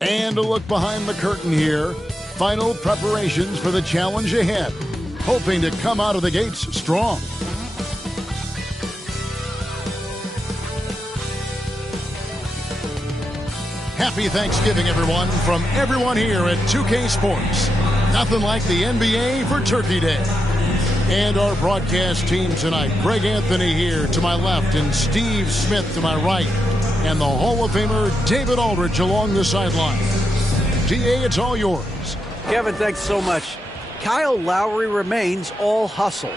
And a look behind the curtain here. Final preparations for the challenge ahead. Hoping to come out of the gates strong. Happy Thanksgiving, everyone, from everyone here at 2K Sports. Nothing like the NBA for Turkey Day. And our broadcast team tonight, Greg Anthony here to my left and Steve Smith to my right. And the Hall of Famer David Aldridge along the sideline. DA, it's all yours. Kevin, thanks so much. Kyle Lowry remains all hustle.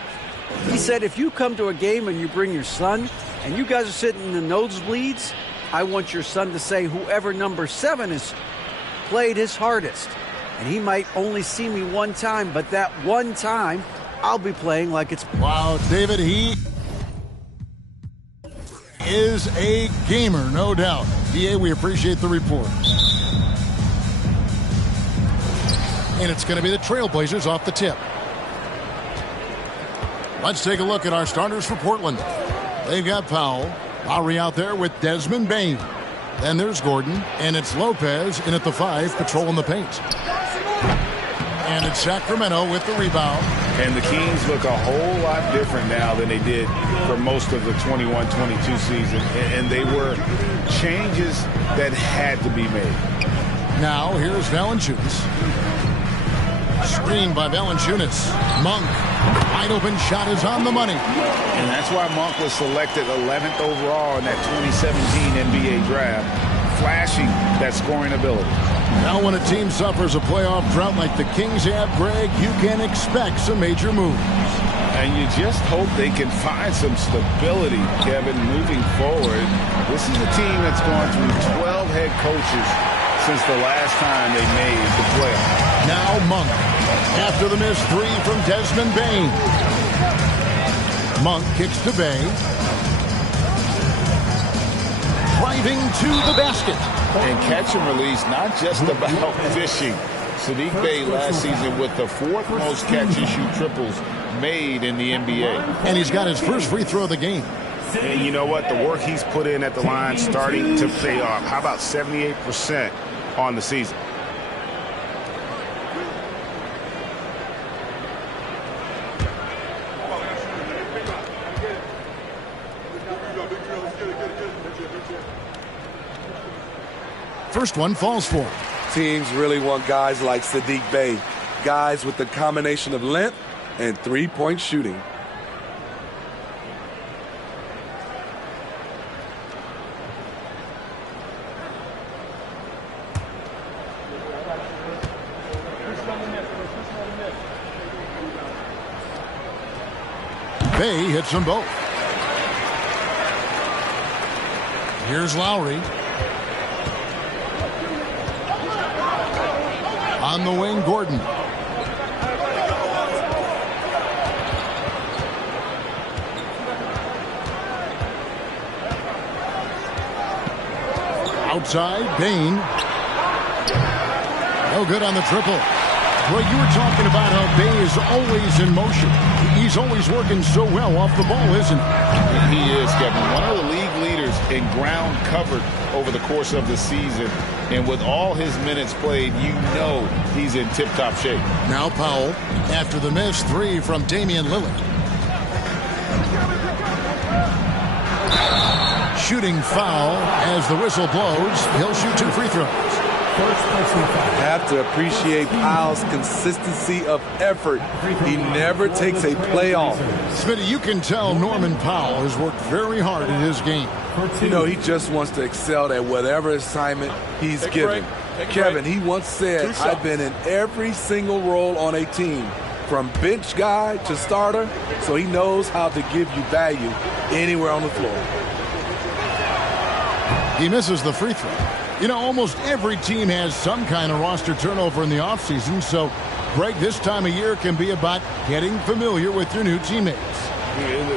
He said if you come to a game and you bring your son and you guys are sitting in the nosebleeds, I want your son to say whoever number 7 is played his hardest. And he might only see me one time, but that one time I'll be playing like it's... Wow, David, he is a gamer, no doubt. DA, we appreciate the report. And it's going to be the Trailblazers off the tip. Let's take a look at our starters for Portland. They've got Powell. Lowry out there with Desmond Bane. Then there's Gordon. And it's Lopez in at the 5, patrolling the paint. And it's Sacramento with the rebound. And the Kings look a whole lot different now than they did for most of the 21-22 season. And they were changes that had to be made. Now here's Valanciunas. Screen by Valanciunas. Monk. Wide open shot is on the money. And that's why Monk was selected 11th overall in that 2017 NBA draft. Flashing that scoring ability. Now when a team suffers a playoff drought like the Kings have, Greg, you can expect some major moves. And you just hope they can find some stability, Kevin, moving forward. This is a team that's gone through 12 head coaches since the last time they made the playoffs. Now Monk, after the missed 3 from Desmond Bane. Monk kicks to Bay. Driving to the basket. And catch and release, not just about fishing. Sadiq Bey last season with the 4th most catch-and-shoot triples made in the NBA. And he's got his first free throw of the game. And you know what? The work he's put in at the line starting to pay off. How about 78% on the season? First one falls for him. Teams really want guys like Sadiq Bey, guys with the combination of length and three-point shooting. Bey hits them both. Here's Lowry. On the wing, Gordon. Outside, Bane. No good on the triple. Well, you were talking about how Bey is always in motion. He's always working so well off the ball, isn't he? He is, Kevin. One of the league leaders in ground covered over the course of the season. And with all his minutes played, you know he's in tip-top shape. Now Powell, after the missed 3 from Damian Lillard. Shooting foul as the whistle blows. He'll shoot 2 free throws. Have to appreciate Powell's consistency of effort. He never takes a play off. Smitty, you can tell Norman Powell has worked very hard in his game. You know, he just wants to excel at whatever assignment he's given. Kevin, he once said, I've been in every single role on a team, from bench guy to starter, so he knows how to give you value anywhere on the floor. He misses the free throw. You know, almost every team has some kind of roster turnover in the offseason, so, Greg, this time of year can be about getting familiar with your new teammates.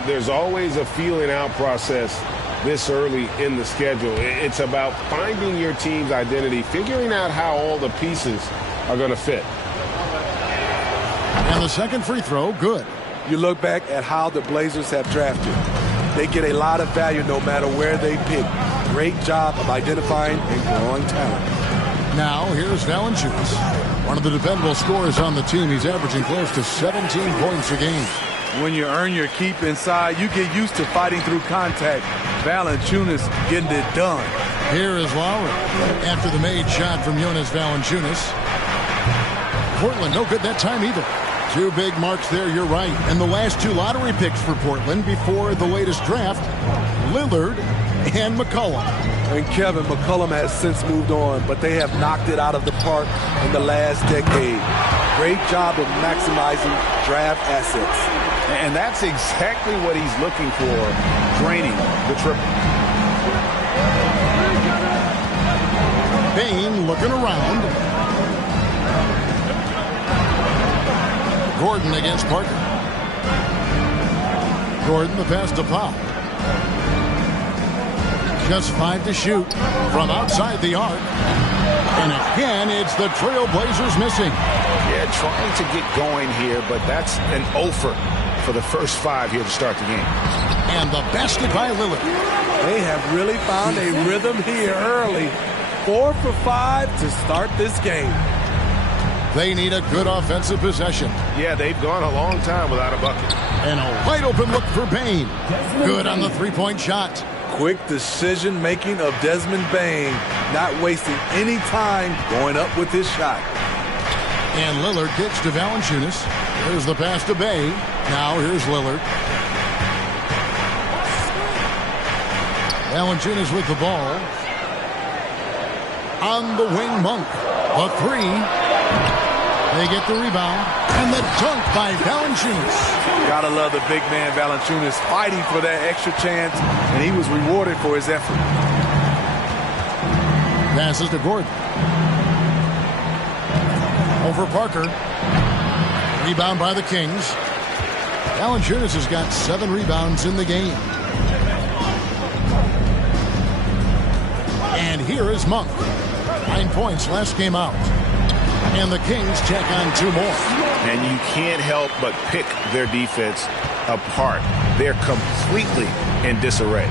There's always a feeling out process this early in the schedule. It's about finding your team's identity, figuring out how all the pieces are going to fit. And the second free throw, good. You look back at how the Blazers have drafted. They get a lot of value no matter where they pick. Great job of identifying and growing talent. Now here's Valanciunas, one of the dependable scorers on the team. He's averaging close to 17 points a game. When you earn your keep inside, you get used to fighting through contact. Valanciunas getting it done. Here is Lowry after the made shot from Jonas Valanciunas. Portland no good that time either. Two big marks there, you're right. And the last two lottery picks for Portland before the latest draft, Lillard and McCollum. And Kevin, McCollum has since moved on, but they have knocked it out of the park in the last decade. Great job of maximizing draft assets. And that's exactly what he's looking for, draining the triple. Bane looking around. Gordon against Parker. Gordon the pass to Pop. Just 5 to shoot from outside the arc. And again, it's the Trailblazers missing. Yeah, trying to get going here, but that's an offer for the first 5 here to start the game. And the basket by Lillard. They have really found a rhythm here early. 4 for 5 to start this game. They need a good offensive possession. Yeah, they've gone a long time without a bucket. And a wide open look for Bane. Good on the three-point shot. Quick decision-making of Desmond Bane, not wasting any time going up with his shot. And Lillard kicks to Valanciunas. There's the pass to Bay. Now here's Lillard. Valanciunas with the ball. On the wing, Monk. A three. They get the rebound. And the dunk by Valanciunas. Gotta love the big man Valanciunas fighting for that extra chance, and he was rewarded for his effort. Passes to Gordon. Over Parker. Rebound by the Kings. Valanciunas has got 7 rebounds in the game. And here is Monk. 9 points last game out. And the Kings check on 2 more. And you can't help but pick their defense apart. They're completely in disarray.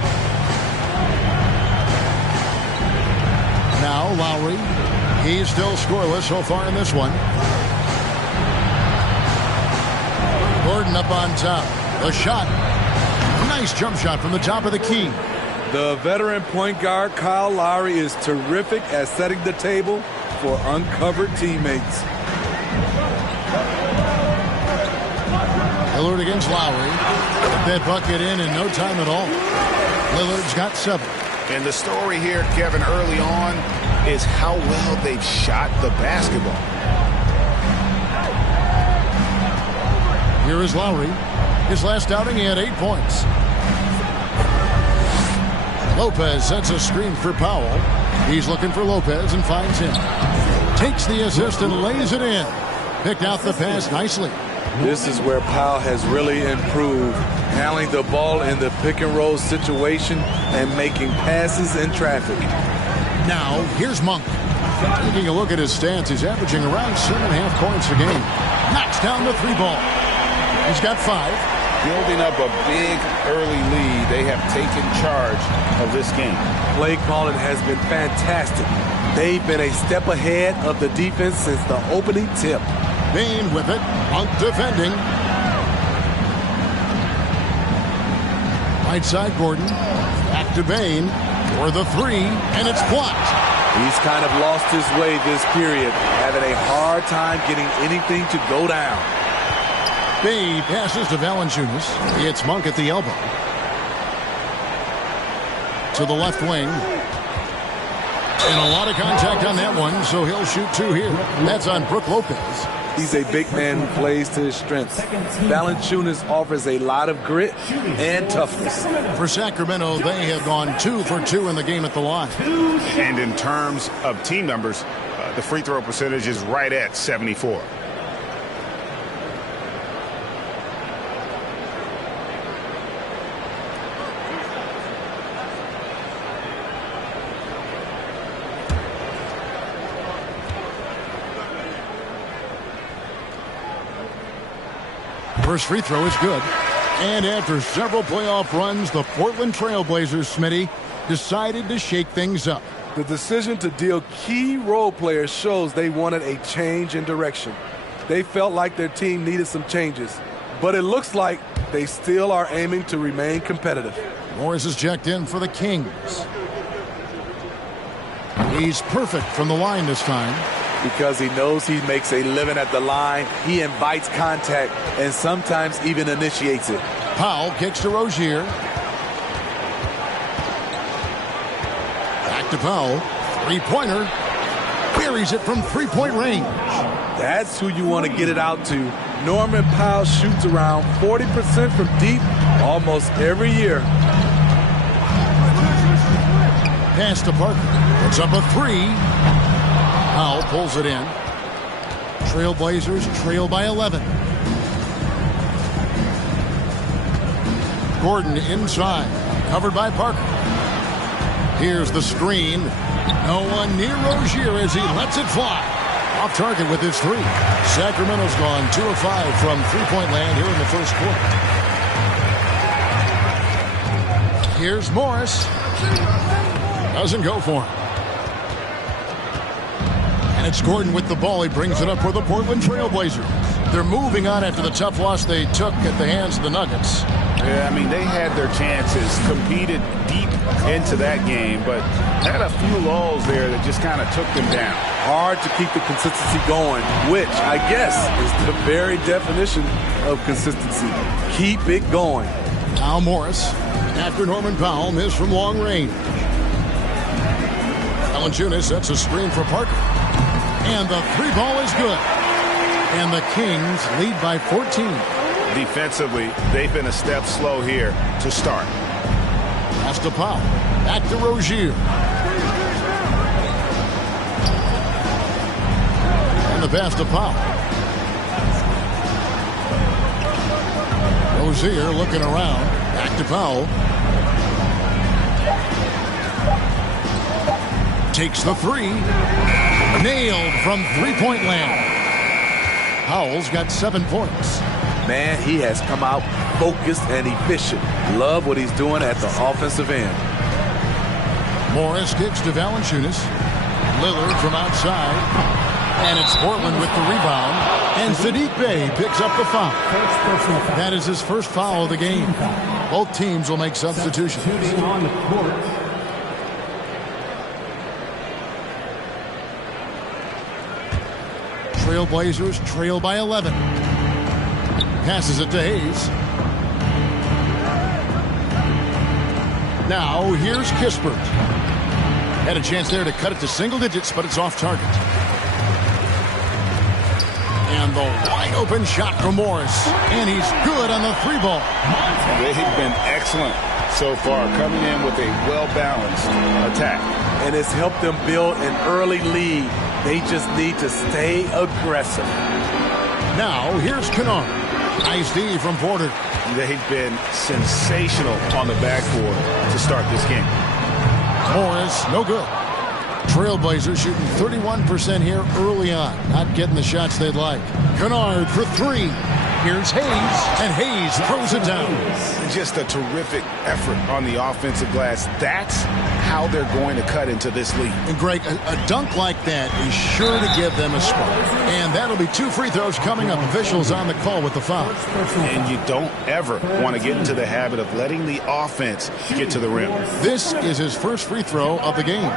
Now Lowry. He's still scoreless so far in this one. Gordon up on top. The shot. Nice jump shot from the top of the key. The veteran point guard Kyle Lowry is terrific at setting the table for uncovered teammates. Lillard against Lowry. Put that bucket in no time at all. Lillard's got 7. And the story here, Kevin, early on is how well they've shot the basketball. Here is Lowry. His last outing, he had 8 points. Lopez sets a screen for Powell. He's looking for Lopez and finds him. Takes the assist and lays it in. Picked out the pass nicely. This is where Powell has really improved, handling the ball in the pick and roll situation and making passes in traffic. Now, here's Monk. Taking a look at his stats, he's averaging around 7.5 points a game. Knocks down the 3 ball. He's got 5. Building up a big early lead, they have taken charge of this game. Play calling has been fantastic. They've been a step ahead of the defense since the opening tip. Bane with it. Monk defending. Right side Gordon. Back to Bane for the 3, and it's blocked. He's kind of lost his way this period, having a hard time getting anything to go down. Bay passes to Valanciunas. It's Monk at the elbow. To the left wing. And a lot of contact on that one, so he'll shoot 2 here. That's on Brook Lopez. He's a big man who plays to his strengths. Valanciunas offers a lot of grit and toughness. For Sacramento, they have gone 2 for 2 in the game at the line. And in terms of team numbers, the free throw percentage is right at 74. First free throw is good. And after several playoff runs, the Portland Trailblazers, Smitty, decided to shake things up. The decision to deal key role players shows they wanted a change in direction. They felt like their team needed some changes, but it looks like they still are aiming to remain competitive. Morris is checked in for the Kings. He's perfect from the line this time. Because he knows he makes a living at the line, he invites contact and sometimes even initiates it. Powell kicks to Rozier. Back to Powell. Three-pointer. Buries it from three-point range. That's who you want to get it out to. Norman Powell shoots around 40% from deep almost every year. Pass to Parker. Puts up a three. Powell pulls it in. Trailblazers trail by 11. Gordon inside. Covered by Parker. Here's the screen. No one near Rozier as he lets it fly. Off target with his three. Sacramento's gone 2 of 5 from three-point land here in the first quarter. Here's Morris. Doesn't go for him. And it's Gordon with the ball. He brings it up for the Portland Trailblazers. They're moving on after the tough loss they took at the hands of the Nuggets. Yeah, I mean, they had their chances, competed deep into that game, but had a few lulls there that just kind of took them down. Hard to keep the consistency going, which I guess is the very definition of consistency. Keep it going. Now Morris, after Norman Powell missed from long range. Valanciunas sets a screen for Parker. And the three ball is good. And the Kings lead by 14. Defensively, they've been a step slow here to start. Pass to Powell. Back to Rozier. And the pass to Powell. Rozier looking around. Back to Powell. Takes the three. Nailed from three-point land. Powell's got 7 points. Man, he has come out focused and efficient. Love what he's doing at the offensive end. Morris kicks to Valanciunas. Lillard from outside. And it's Portland with the rebound. And Sadiq Bey picks up the foul. That is his first foul of the game. Both teams will make substitutions. Trailblazers trail by 11. Passes it to Hayes. Now here's Kispert. Had a chance there to cut it to single digits, but it's off target. And the wide open shot from Morris. And he's good on the three ball. They've been excellent so far, coming in with a well-balanced attack. And it's helped them build an early lead. They just need to stay aggressive. Now, here's Kennard. Nice D from Porter. They've been sensational on the backboard to start this game. Morris, no good. Trailblazers shooting 31% here early on. Not getting the shots they'd like. Kennard for three. Here's Hayes, and Hayes throws it down. Just a terrific effort on the offensive glass. That's how they're going to cut into this lead. And Greg, a dunk like that is sure to give them a spark. And that'll be 2 free throws coming up. Officials on the call with the foul. And you don't ever want to get into the habit of letting the offense get to the rim. This is his first free throw of the game.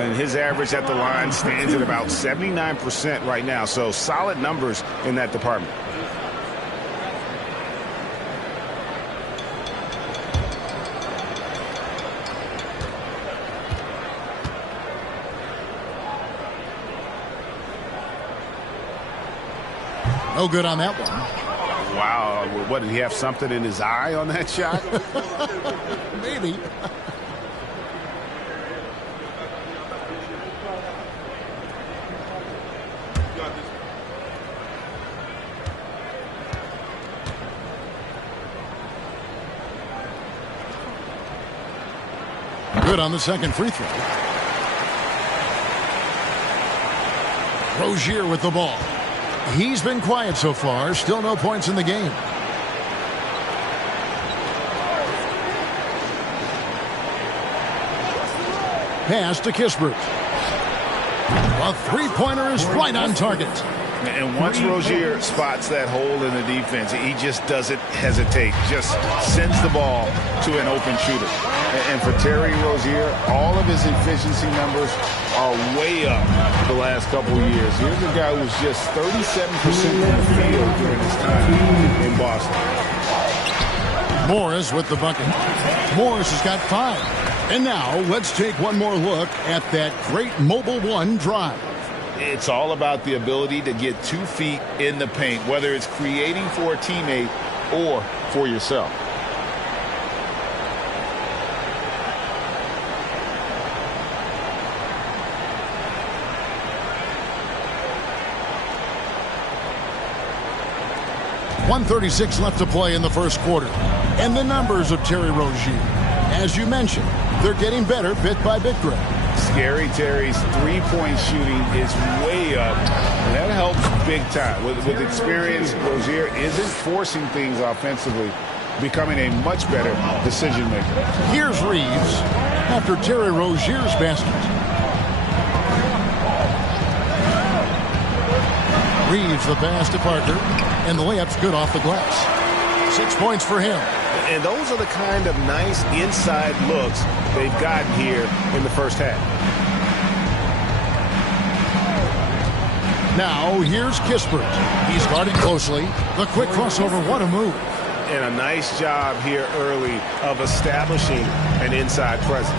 And his average at the line stands at about 79% right now. So solid numbers in that department. No good on that one. Wow. What, did he have something in his eye on that shot? Maybe. Good on the second free throw. Rozier with the ball. He's been quiet so far. Still no points in the game. pass to Kispert. A three-pointer is right on target. And once Rozier spots that hole in the defense, he just doesn't hesitate. Just sends the ball to an open shooter. And for Terry Rozier, all of his efficiency numbers are way up the last couple of years. Here's a guy who was just 37% from the field during his time in Boston. Morris with the bucket. Morris has got 5. And now let's take one more look at that great Mobile One drive. It's all about the ability to get 2 feet in the paint, whether it's creating for a teammate or for yourself. .136 left to play in the first quarter. And the numbers of Terry Rozier, as you mentioned, they're getting better bit by bit, Greg. Scary Terry's three-point shooting is way up, and that helps big time. With experience, Rozier isn't forcing things offensively, becoming a much better decision maker. Here's Reeves after Terry Rozier's basket. Reeves the pass to Parker, and the layup's good off the glass. 6 points for him. And those are the kind of nice inside looks they've gotten here in the first half. Now here's Kispert. He's guarded closely. The quick crossover, what a move. And a nice job here early of establishing an inside presence.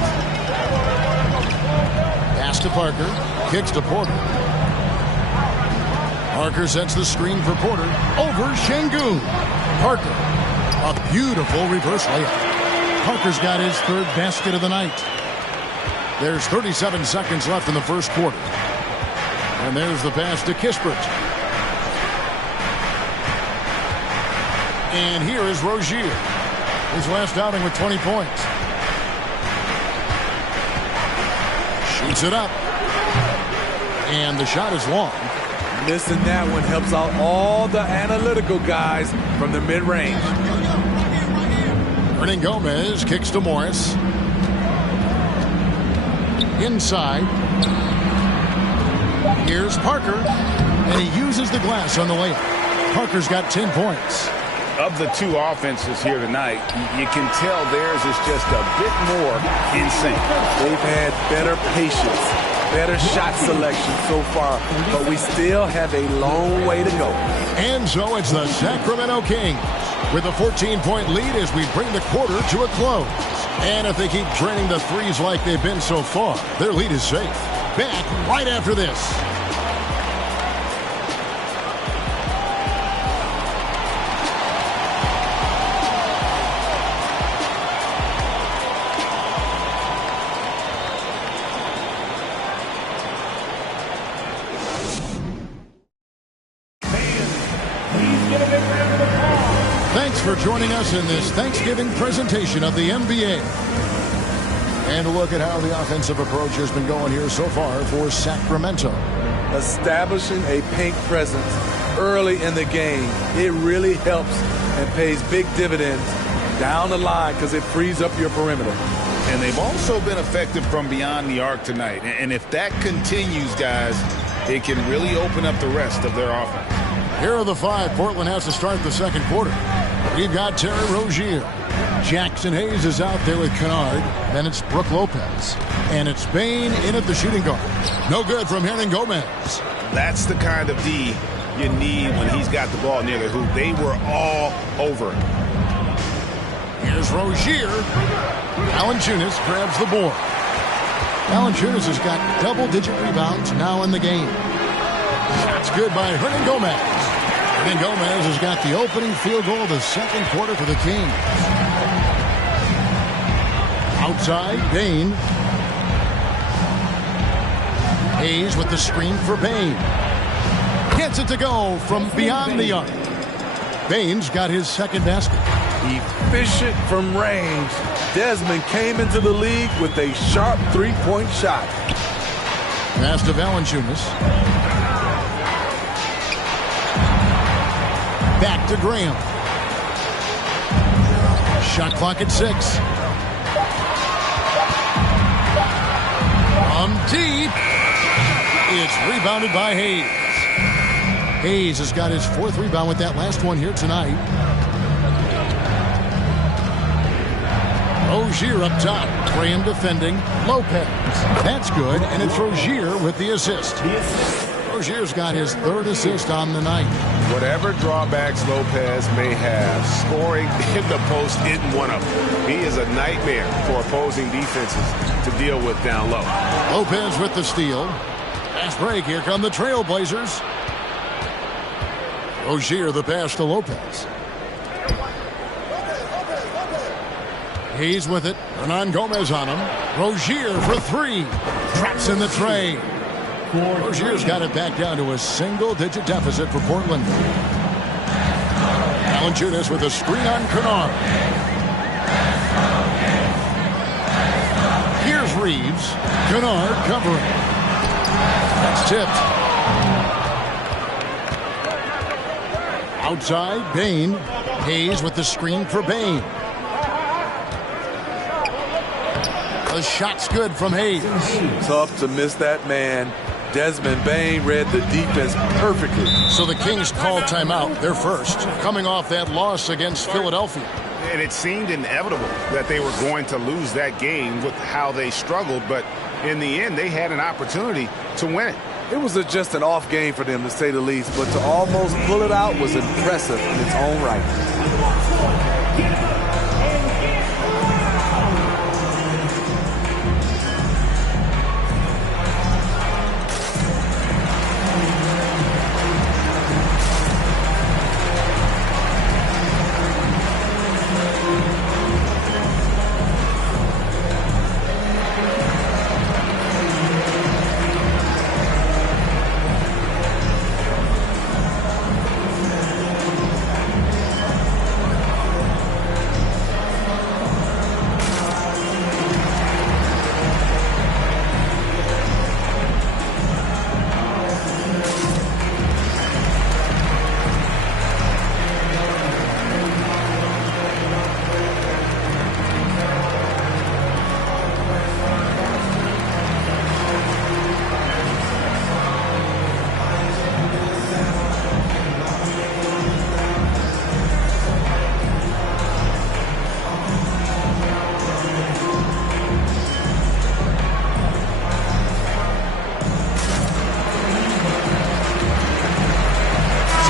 Pass to Parker. Kicks to Porter. Parker sets the screen for Porter. Over Şengün. Parker. A beautiful reverse layup. Parker's got his 3rd basket of the night. There's 37 seconds left in the first quarter. And there's the pass to Kispert. And here is Rozier. His last outing with 20 points. Shoots it up. And the shot is long. Missing that one helps out all the analytical guys from the mid-range. Gomez kicks to Morris. Inside. Here's Parker. And he uses the glass on the layup. Parker's got 10 points. Of the 2 offenses here tonight, you can tell theirs is just a bit more in sync. They've had better patience, better shot selection so far, but we still have a long way to go. And so it's the Sacramento Kings with a 14-point lead as we bring the quarter to a close. And if they keep draining the threes like they've been so far, their lead is safe. Back right after this. Thanks for joining us in this Thanksgiving presentation of the NBA. And a look at how the offensive approach has been going here so far for Sacramento. Establishing a paint presence early in the game, it really helps and pays big dividends down the line because it frees up your perimeter. And they've also been effective from beyond the arc tonight. And if that continues, guys, it can really open up the rest of their offense. Here are the 5 Portland has to start the second quarter. We've got Terry Rozier. Jackson Hayes is out there with Kennard. Then it's Brook Lopez. And it's Bain in at the shooting guard. No good from Gomez. That's the kind of D you need when he's got the ball near the hoop. They were all over it. Here's Rozier. Valanciunas grabs the board. Valanciunas has got double-digit rebounds now in the game. That's good by Gomez. Gomez has got the opening field goal of the second quarter for the Kings. Outside, Bain. Hayes with the screen for Bain. Gets it to go from beyond the arc. Bain's got his second basket. Efficient from range. Desmond came into the league with a sharp three-point shot. Pass to Valanciunas. Back to Graham. Shot clock at 6. rebounded by Hayes. Hayes has got his 4th rebound with that last one here tonight. Rozier up top. Graham defending. Lopez. That's good, and it's Rozier with the assist. Rozier's got his 3rd assist on the night. Whatever drawbacks Lopez may have, scoring in the post isn't one of them. He is a nightmare for opposing defenses to deal with down low. Lopez with the steal. Fast break. Here come the Trailblazers. Rozier the pass to Lopez. Hayes with it. Hernan Gomez on him. Rozier for 3. Traps in the tray. Rozier's got it back down to a single-digit deficit for Portland. Valanciunas with a screen on Kennard. Here's Reeves. Kennard covering. That's tipped. Outside, Bane. Hayes with the screen for Bane. The shot's good from Hayes. Tough to miss that man. Desmond Bane read the defense perfectly. So the Kings call timeout. They're first, coming off that loss against Philadelphia. And it seemed inevitable that they were going to lose that game with how they struggled, but in the end, they had an opportunity to win it. It was just an off game for them, to say the least, but to almost pull it out was impressive in its own right.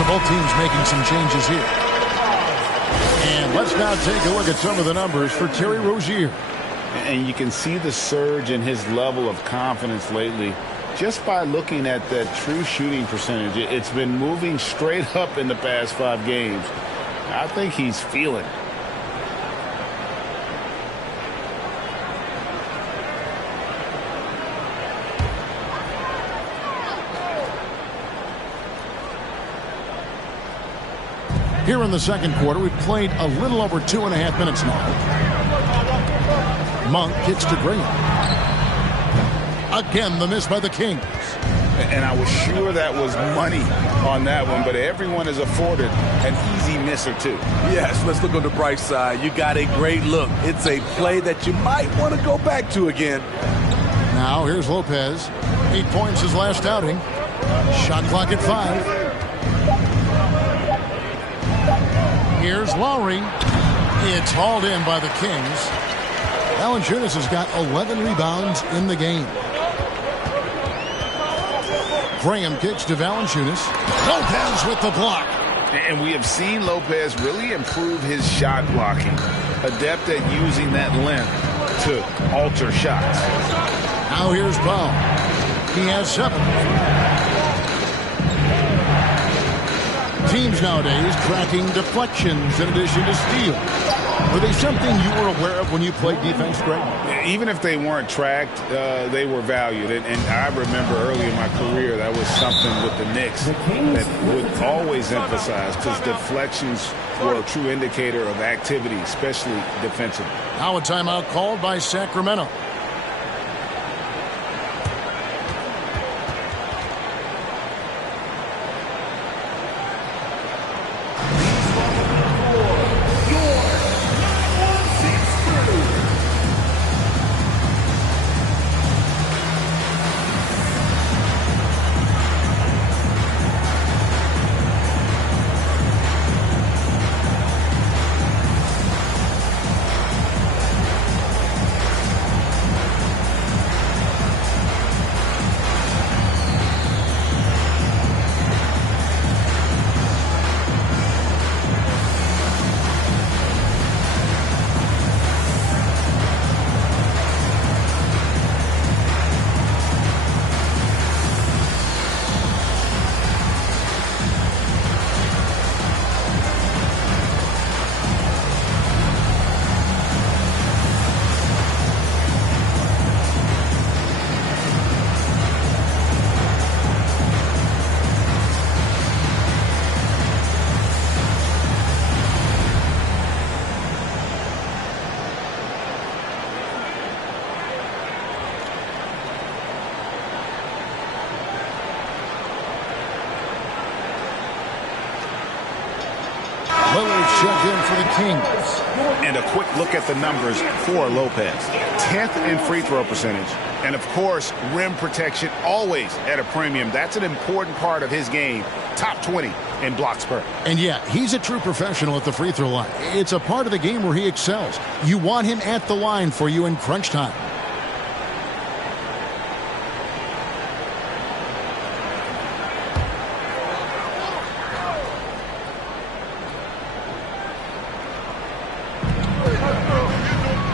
Both teams making some changes here. And let's now take a look at some of the numbers for Terry Rozier. And you can see the surge in his level of confidence lately just by looking at that true shooting percentage. It's been moving straight up in the past 5 games. I think he's feeling it. Here in the second quarter, we've played a little over 2.5 minutes now. Monk kicks to Graham. Again, the miss by the Kings. And I was sure that was money on that one, but everyone is afforded an easy miss or two. Yes, let's look on the bright side. You got a great look. It's a play that you might want to go back to again. Now, here's Lopez. 8 points his last outing. Shot clock at 5. Here's Lowry. It's hauled in by the Kings. Valanciunas has got 11 rebounds in the game. Graham kicks to Valanciunas. Lopez with the block. And we have seen Lopez really improve his shot blocking. Adept at using that length to alter shots. Now here's Powell. He has 7. Teams nowadays tracking deflections in addition to steals. Were they something you were aware of when you played defense, Greg? Even if they weren't tracked, they were valued. And I remember early in my career, that was something with the Knicks that would always emphasize, because deflections were a true indicator of activity, especially defensively. Now a timeout called by Sacramento. checked in for the Kings. And a quick look at the numbers for Lopez. 10th in free throw percentage. And, of course, rim protection always at a premium. That's an important part of his game. Top 20 in blocks per. And, yeah, he's a true professional at the free throw line. It's a part of the game where he excels. You want him at the line for you in crunch time.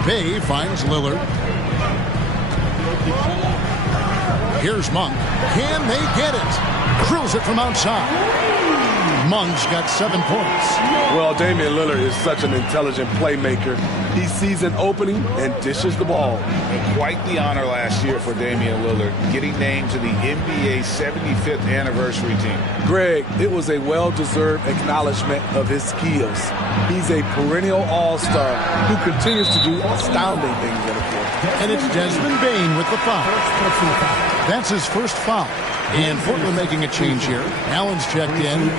Bay finds Lillard. Here's Monk. Can they get it? Drills it from outside. Monk's got 7 points. Well, Damian Lillard is such an intelligent playmaker. He sees an opening and dishes the ball. And quite the honor last year for Damian Lillard, getting named to the NBA 75th anniversary team. Greg, it was a well-deserved acknowledgement of his skills. He's a perennial all-star who continues to do astounding things in the court. And it's Desmond Bane with the foul. That's his first foul. And Portland making a change here. Allen's checked in.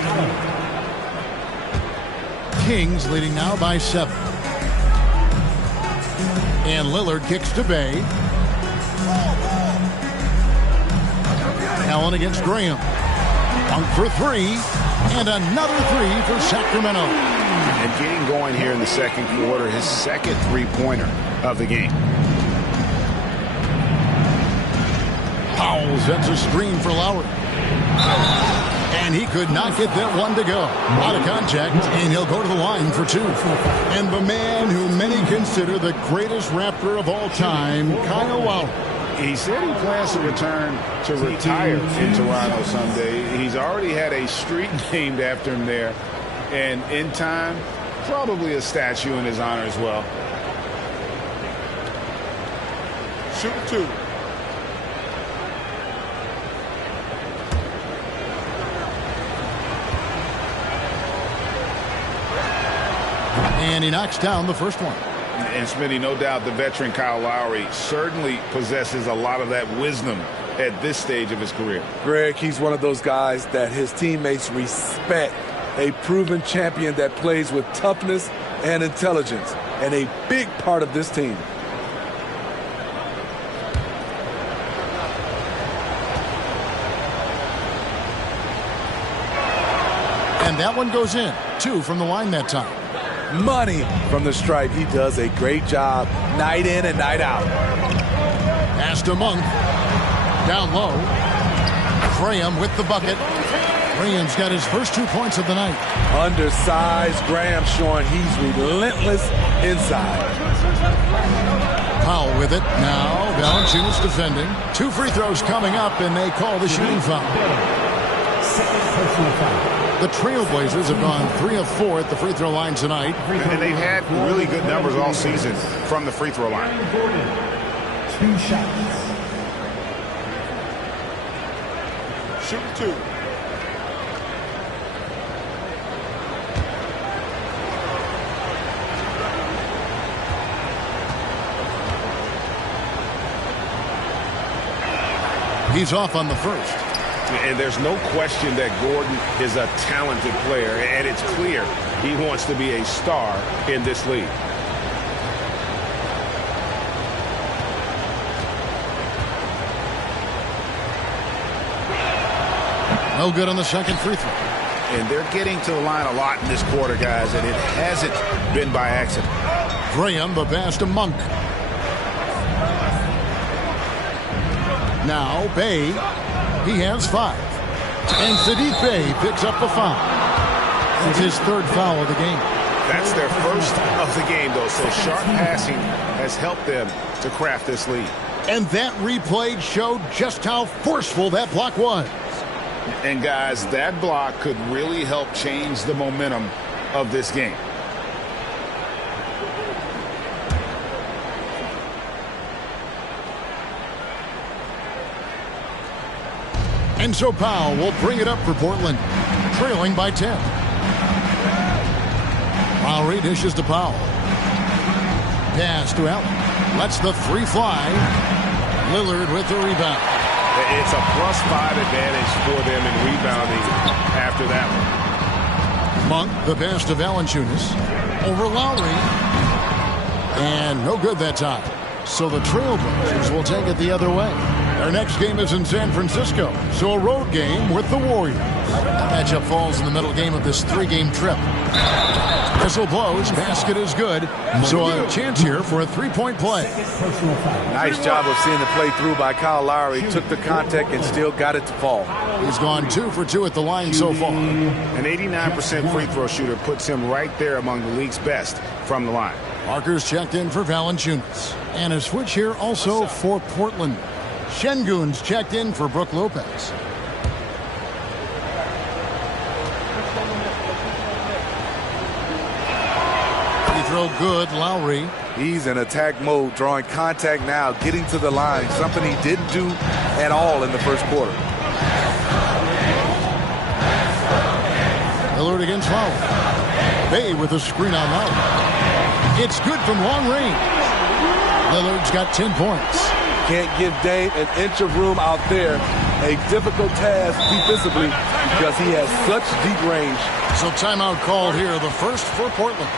Kings leading now by 7. And Lillard kicks to Bay. Allen against Graham. Monk for 3. And another 3 for Sacramento. And getting going here in the second quarter, his second three-pointer of the game. Powell sets a screen for Lowry. And he could not get that one to go. Out of contact, and he'll go to the line for 2. And the man who many consider the greatest Raptor of all time, Kyle Lowry. He said he plans to return to retire in Toronto someday. He's already had a street named after him there. And in time, probably a statue in his honor as well. Shoot 2. And he knocks down the first one. And Smitty, no doubt the veteran Kyle Lowry certainly possesses a lot of that wisdom at this stage of his career. Greg, he's one of those guys that his teammates respect. A proven champion that plays with toughness and intelligence. And a big part of this team. And that one goes in. 2 from the line that time. Money from the stripe. He does a great job night in and night out. Pass to Monk. Down low. Graham with the bucket. Graham's got his first 2 points of the night. Undersized Graham showing he's relentless inside. Powell with it. Now Valanciunas defending. 2 free throws coming up, and they call the shooting foul. The Trailblazers have gone 3 of 4 at the free throw line tonight. And they've had really good numbers all season from the free throw line. 2 shots. Shoot 2. He's off on the first. And there's no question that Gordon is a talented player, and it's clear he wants to be a star in this league. No good on the second free throw. And they're getting to the line a lot in this quarter, guys, and it hasn't been by accident. Graham, the pass to Monk. Now Bay. He has 5. And Saddiq Bey picks up the foul. It's his 3rd foul of the game. That's their first of the game, though, so sharp passing has helped them to craft this lead. And that replay showed just how forceful that block was. And, guys, that block could really help change the momentum of this game. And so Powell will bring it up for Portland, trailing by 10. Lowry dishes to Powell. Pass to Allen. Lets the 3 fly. Lillard with the rebound. It's a +5 advantage for them in rebounding after that one. Monk, the pass to Valanciunas. Over Lowry. And no good that time. So the Trailblazers will take it the other way. Their next game is in San Francisco, so a road game with the Warriors. Matchup falls in the middle game of this 3-game trip. Whistle blows, basket is good, so a chance here for a 3-point play. Nice job of seeing the play through by Kyle Lowry. Took the contact and still got it to fall. He's gone 2 for 2 at the line so far. An 89% free throw shooter puts him right there among the league's best from the line. Markers checked in for Valanciunas. And a switch here also for Portland. Şengün's checked in for Brook Lopez. Free throw good, Lowry. He's in attack mode, drawing contact now, getting to the line, something he didn't do at all in the first quarter. Lillard against Lowry. Bay with a screen on Lowry. It's good from long range. Lillard's got 10 points. Can't give Dame an inch of room out there. A difficult task defensively because he has such deep range. So timeout called here, the first for Portland.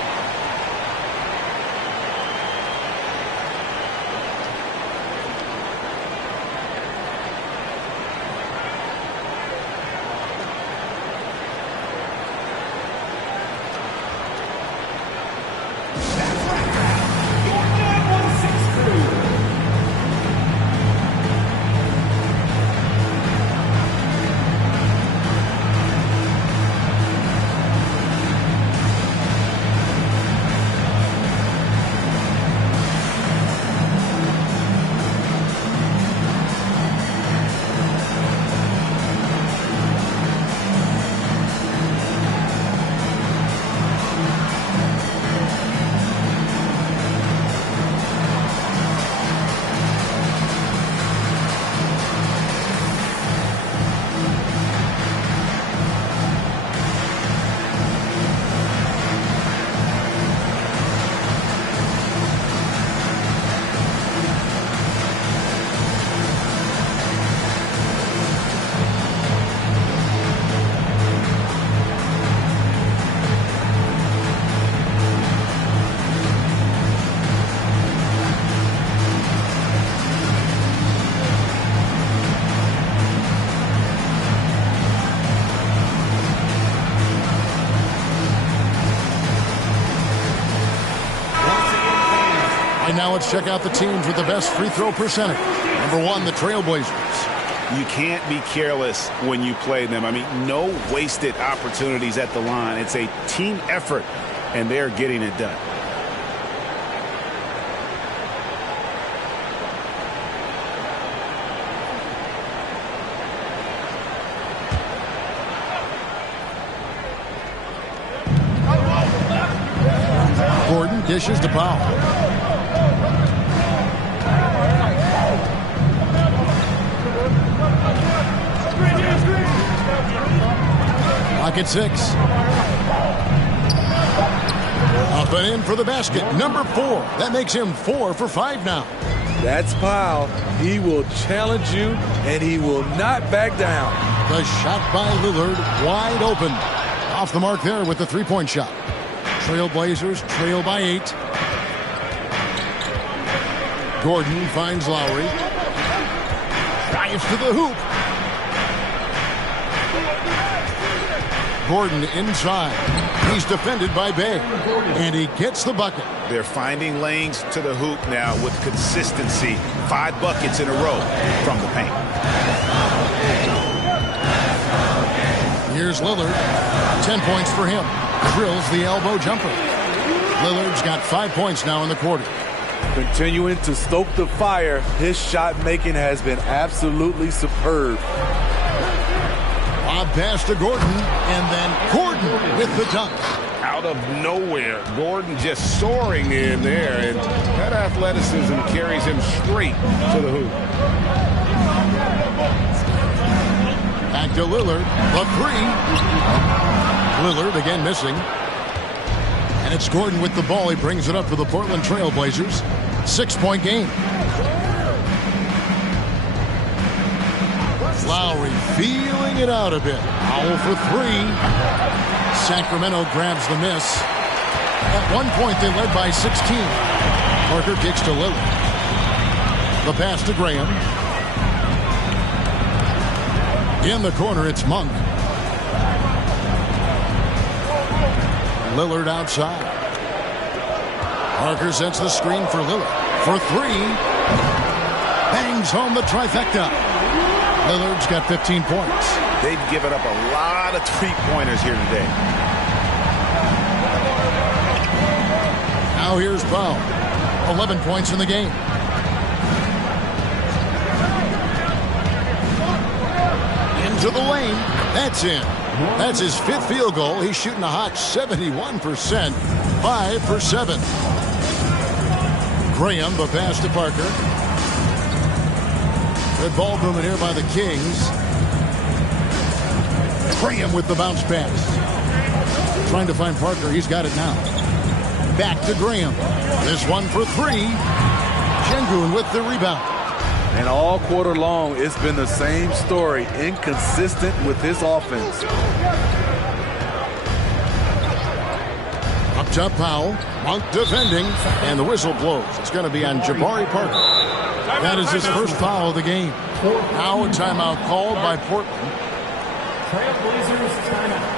Now let's check out the teams with the best free throw percentage. Number 1, the Trailblazers. You can't be careless when you play them. I mean, no wasted opportunities at the line. It's a team effort, and they're getting it done. Gordon dishes to Powell. At 6. Up and in for the basket. Number 4. That makes him 4 for 5 now. That's Powell. He will challenge you, and he will not back down. The shot by Lillard wide open. Off the mark there with the 3-point shot. Trailblazers trail by 8. Gordon finds Lowry. Drives to the hoop. Gordon inside. He's defended by Bay. And he gets the bucket. They're finding lanes to the hoop now with consistency. 5 buckets in a row from the paint. Here's Lillard. 10 points for him. Drills the elbow jumper. Lillard's got 5 points now in the quarter. Continuing to stoke the fire, his shot making has been absolutely superb. Bob pass to Gordon, and then Gordon with the dunk. Out of nowhere, Gordon just soaring in there, and that athleticism carries him straight to the hoop. Back to Lillard, the 3. Lillard again missing. And it's Gordon with the ball. He brings it up for the Portland Trailblazers. 6-point game. Lowry feeling it out a bit. Powell for 3. Sacramento grabs the miss. At one point, they led by 16. Parker kicks to Lillard. The pass to Graham. In the corner, it's Monk. Lillard outside. Parker sets the screen for Lillard. For three. Bangs home the trifecta. Lillard's got 15 points. They've given up a lot of three-pointers here today. Now here's Brown. 11 points in the game. Into the lane. That's in. That's his 5th field goal. He's shooting a hot 71%. 5 for 7. Graham, the pass to Parker. Good ball movement here by the Kings. Graham with the bounce pass. Trying to find Parker. He's got it now. Back to Graham. This one for 3. Şengün with the rebound. And all quarter long, it's been the same story. Inconsistent with his offense. Up top, Powell. Monk defending. And the whistle blows. It's going to be on Jabari Parker. That is his first foul of the game. Now a timeout called by Portland. Trailblazers timeout.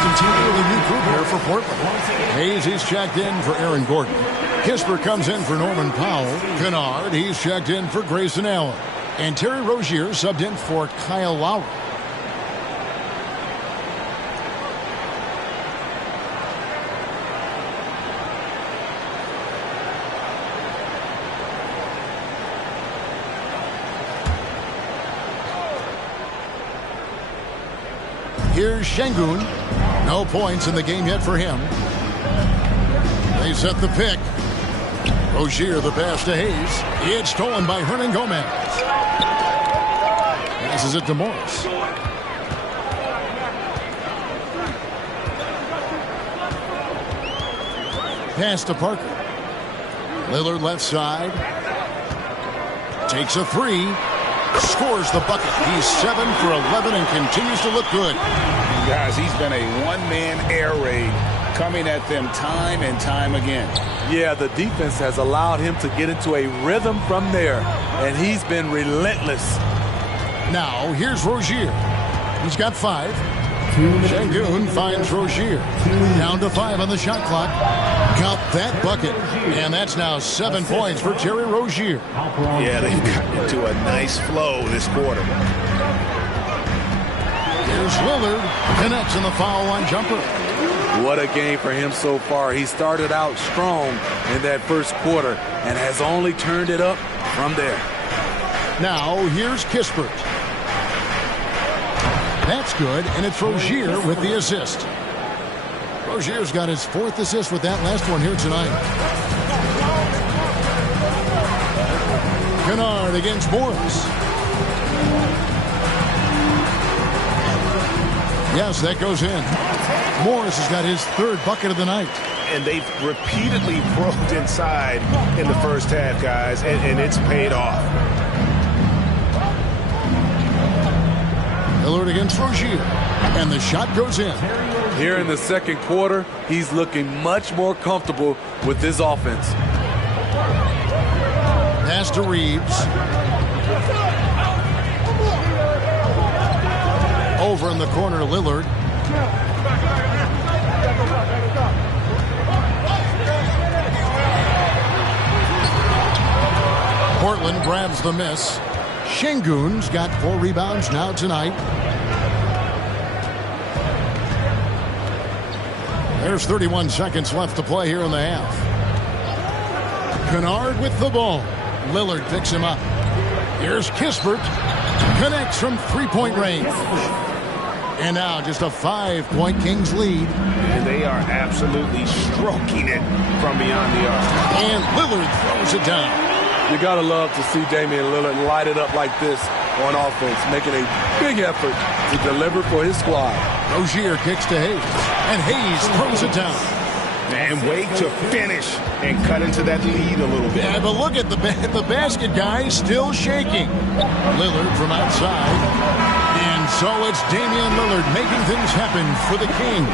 Entirely new group here for Portland. Hayes, he's checked in for Aaron Gordon. Kisper comes in for Norman Powell. Kennard, he's checked in for Grayson Allen. And Terry Rozier subbed in for Kyle Lowry. Here's Şengün. No points in the game yet for him. They set the pick. Rozier the pass to Hayes. It's stolen by Hernan Gomez. Passes it to Morris. Pass to Parker. Lillard left side. Takes a 3. Scores the bucket. He's 7 for 11 and continues to look good. Guys, he's been a one-man air raid coming at them time and time again. Yeah, the defense has allowed him to get into a rhythm from there, and he's been relentless. Now, here's Rozier. He's got 5. Şengün finds Rozier. Down to 5 on the shot clock. Count that bucket. And that's now 7 points for Terry Rozier. Yeah, they've gotten into a nice flow this quarter. Here's Lillard. Connects in the foul line jumper. What a game for him so far. He started out strong in that first quarter and has only turned it up from there. Now, here's Kispert. That's good, and it's Rozier with the assist. Rozier's got his 4th assist with that last one here tonight. Kennard against Morris. Yes, that goes in. Morris has got his third bucket of the night. And they've repeatedly probed inside in the first half, guys, and it's paid off. Lillard against Rozier, and the shot goes in. Here in the second quarter, he's looking much more comfortable with this offense. Pass to Reeves. Over in the corner, Lillard. Portland grabs the miss. Şengün's got 4 rebounds now tonight. There's 31 seconds left to play here in the half. Kennard with the ball. Lillard picks him up. Here's Kispert. Connects from three-point range. And now just a 5-point Kings lead. And they are absolutely stroking it from beyond the arc. And Lillard throws it down. You got to love to see Damian Lillard light it up like this on offense, making a big effort to deliver for his squad. Rozier kicks to Hayes, and Hayes throws it down. And wait to finish and cut into that lead a little bit. Yeah, but look at the basket guy still shaking. Lillard from outside. And so it's Damian Lillard making things happen for the King.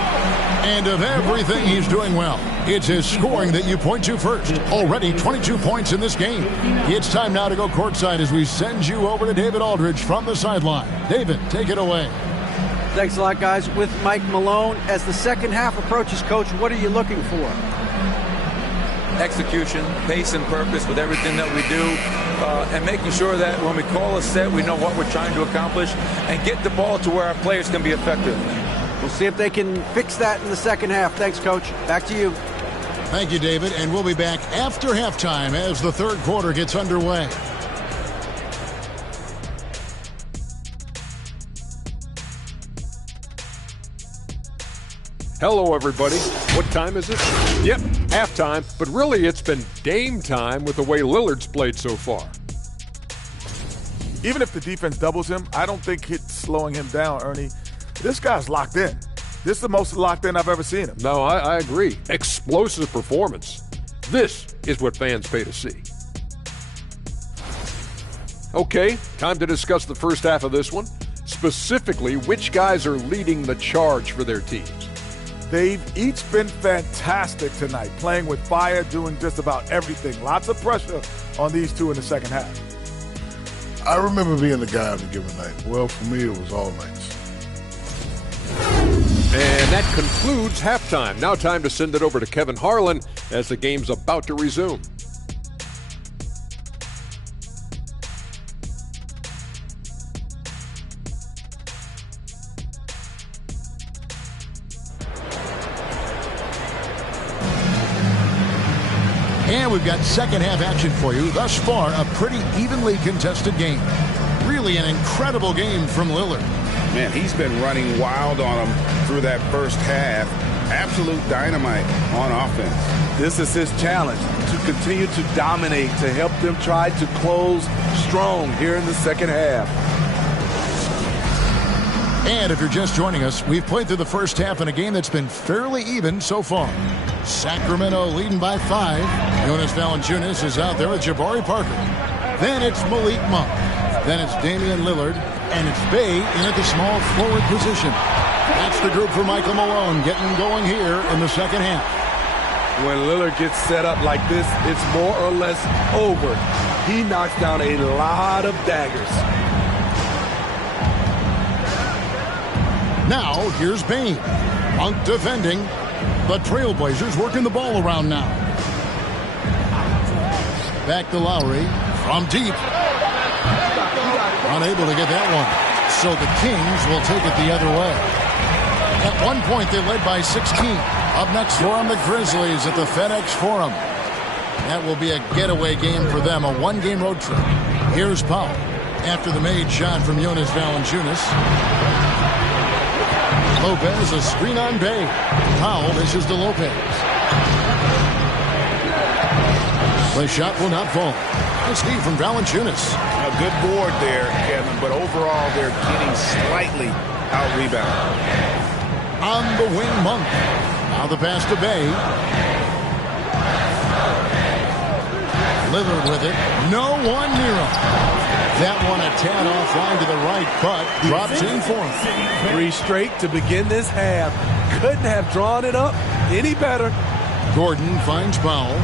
And of everything he's doing well, it's his scoring that you point to first. Already 22 points in this game. It's time now to go courtside as we send you over to David Aldridge from the sideline. David, take it away. Thanks a lot, guys. With Mike Malone, as the second half approaches, Coach, what are you looking for? Execution, pace, and purpose with everything that we do, and making sure that when we call a set, we know what we're trying to accomplish and get the ball to where our players can be effective. We'll see if they can fix that in the second half. Thanks, Coach. Back to you. Thank you, David. And we'll be back after halftime as the third quarter gets underway. Hello, everybody. What time is it? Yep, halftime, but really it's been Dame time with the way Lillard's played so far. Even if the defense doubles him, I don't think it's slowing him down, Ernie. This guy's locked in. This is the most locked in I've ever seen him. No, I agree. Explosive performance. This is what fans pay to see. Okay, time to discuss the first half of this one. Specifically, which guys are leading the charge for their teams. They've each been fantastic tonight, playing with fire, doing just about everything. Lots of pressure on these two in the second half. I remember being the guy of a given night. Well, for me, it was all nights. And that concludes halftime. Now time to send it over to Kevin Harlan as the game's about to resume. And we've got second half action for you. Thus far, a pretty evenly contested game. Really an incredible game from Lillard. Man, he's been running wild on them through that first half. Absolute dynamite on offense. This is his challenge, to continue to dominate, to help them try to close strong here in the second half. And if you're just joining us, we've played through the first half in a game that's been fairly even so far. Sacramento leading by 5. Jonas Valanciunas is out there with Jabari Parker. Then it's Malik Monk. Then it's Damian Lillard. And it's Bey in at the small forward position. That's the group for Michael Malone getting going here in the second half. When Lillard gets set up like this, it's more or less over. He knocks down a lot of daggers. Now, here's Bey. Monk defending. The Trailblazers working the ball around now. Back to Lowry from deep. Unable to get that one. So the Kings will take it the other way. At one point, they led by 16. Up next for them, the Grizzlies at the FedEx Forum. That will be a getaway game for them, a one-game road trip. Here's Powell after the made shot from Jonas Valanciunas. Lopez, a screen on Bey. Powell misses to Lopez. The shot will not fall. Nice D from Valanciunas. A good board there, Kevin, but overall they're getting slightly out-rebound. On the wing, Monk. Now the pass to Bay. Lillard with it. No one near him. That one a tad offline to the right, but drops in for him. 3 straight to begin this half. Couldn't have drawn it up any better. Gordon finds Powell.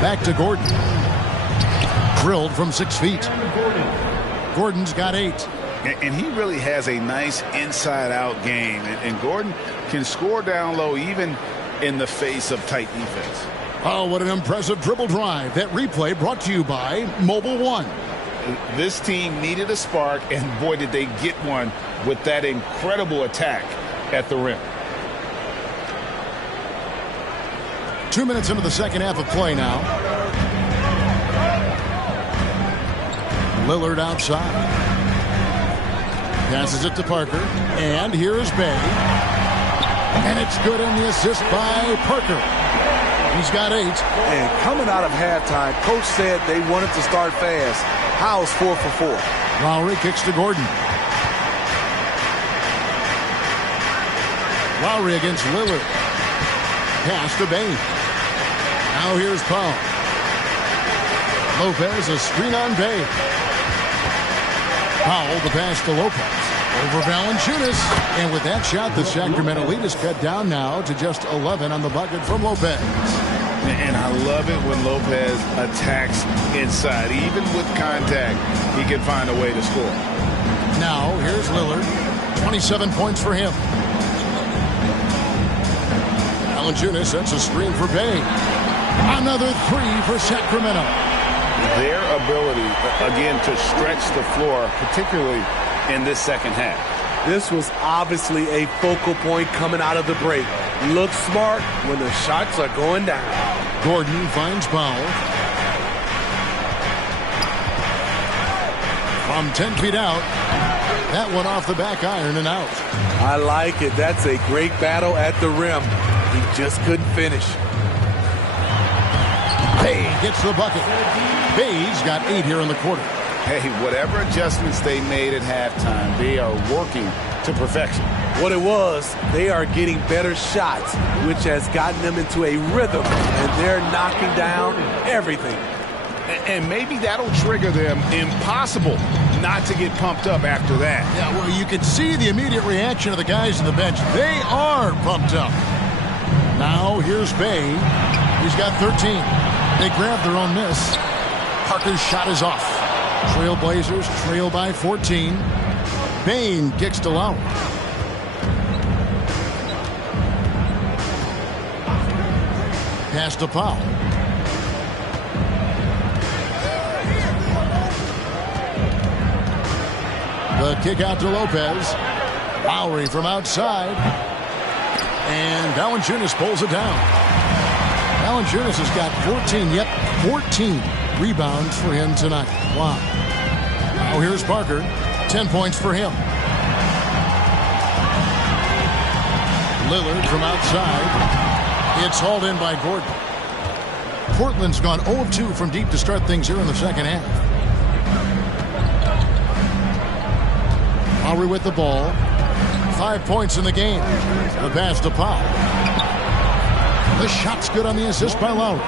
Back to Gordon. Drilled from 6 feet. Gordon's got 8. And he really has a nice inside-out game. And Gordon can score down low even in the face of tight defense. Oh, what an impressive dribble drive. That replay brought to you by Mobile One. This team needed a spark, and boy, did they get one with that incredible attack at the rim. 2 minutes into the second half of play now. Lillard outside. Passes it to Parker. And here is Bay. And it's good on the assist by Parker. He's got 8. And coming out of halftime, Coach said they wanted to start fast. Howell's 4 for 4. Lowry kicks to Gordon. Lowry against Lillard. Pass to Bay. Now here's Powell. Lopez, a screen on Bay. Powell, the pass to Lopez. Over Valanciunas. And with that shot, the Sacramento lead is cut down now to just 11 on the bucket from Lopez. And I love it when Lopez attacks inside. Even with contact, he can find a way to score. Now, here's Lillard. 27 points for him. Valanciunas sets a screen for Bay. Another 3 for Sacramento. Their ability, again, to stretch the floor, particularly in this second half. This was obviously a focal point coming out of the break. Look smart when the shots are going down. Gordon finds Powell. From 10 feet out. That one off the back iron and out. I like it. That's a great battle at the rim. He just couldn't finish. Bay gets the bucket. Bay's got 8 here in the quarter. Hey, whatever adjustments they made at halftime, they are working to perfection. What it was, they are getting better shots, which has gotten them into a rhythm, and they're knocking down everything. And maybe that'll trigger them. Impossible not to get pumped up after that. Yeah, well, you can see the immediate reaction of the guys on the bench. They are pumped up. Now, here's Bay. He's got 13. They grab their own miss. Parker's shot is off. Trailblazers trail by 14. Bain kicks to Lowry. Pass to Powell. The kick out to Lopez. Lowry from outside. And Valanciunas pulls it down. Valanciunas has got 14 rebounds for him tonight. Wow. Now here's Parker. 10 points for him. Lillard from outside. It's hauled in by Gordon. Portland's gone 0 of 2 from deep to start things here in the second half. Lowry with the ball. 5 points in the game. The pass to Powell. The shot's good on the assist by Lowry.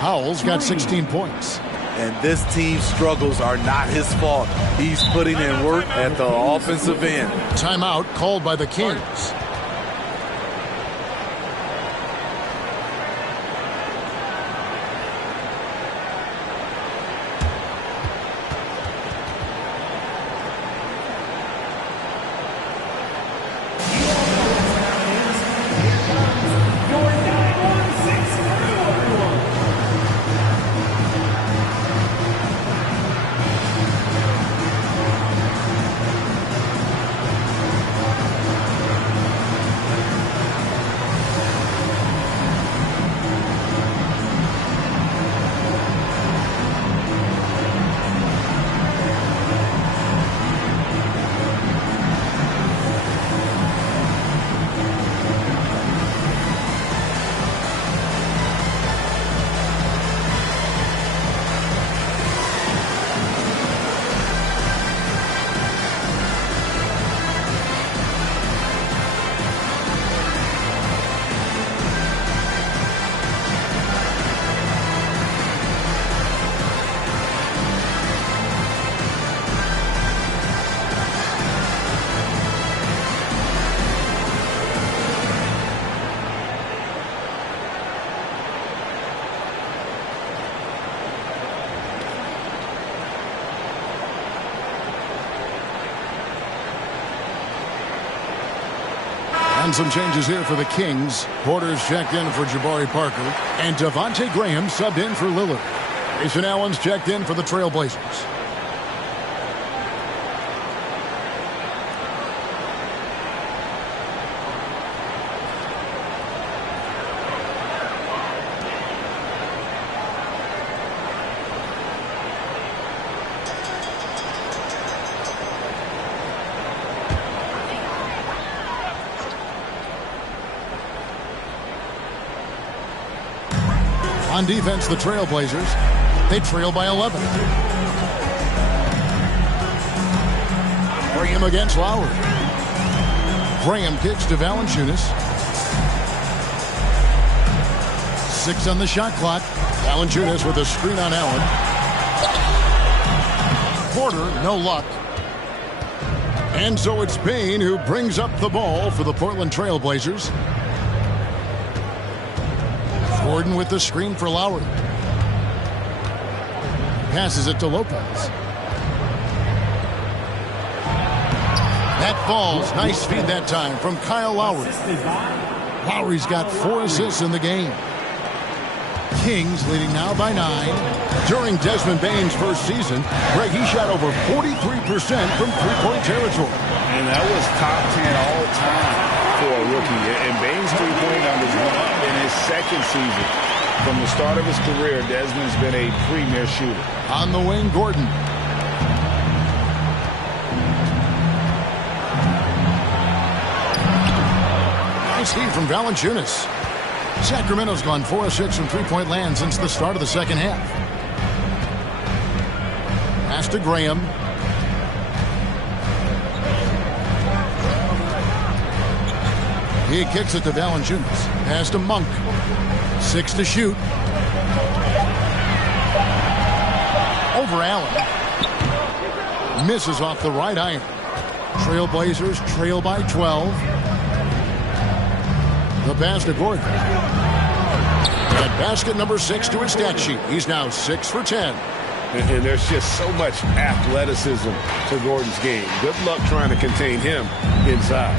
Powell's got 16 points. And this team's struggles are not his fault. He's putting in work at the offensive end. Timeout called by the Kings. And some changes here for the Kings. Porter's checked in for Jabari Parker. And Devontae Graham subbed in for Lillard. Grayson Allen's checked in for the Trailblazers. On defense, the Trailblazers, they trail by 11. Graham against Lowry. Graham kicks to Valanciunas. 6 on the shot clock. Valanciunas with a screen on Allen. Porter, no luck. And so it's Payne who brings up the ball for the Portland Trailblazers. Gordon with the screen for Lowry. Passes it to Lopez. That falls. Nice feed that time from Kyle Lowry. Lowry's got 4 assists in the game. Kings leading now by 9. During Desmond Bane's first season, Greg, he shot over 43% from three-point territory. And that was top 10 all time for a rookie. And Bane's three-point numbers went up in his second season. From the start of his career, Desmond's been a premier shooter. On the wing, Gordon. Nice heat from Valanciunas. Sacramento's gone 4 of 6 from three-point land since the start of the second half. Pass to Graham. He kicks it to Valanciunas. Pass to Monk. 6 to shoot. Over Allen. Misses off the right iron. Trailblazers trail by 12. The pass to Gordon. At basket number 6 to his stat sheet. He's now 6 for 10. And there's just so much athleticism to Gordon's game. Good luck trying to contain him inside.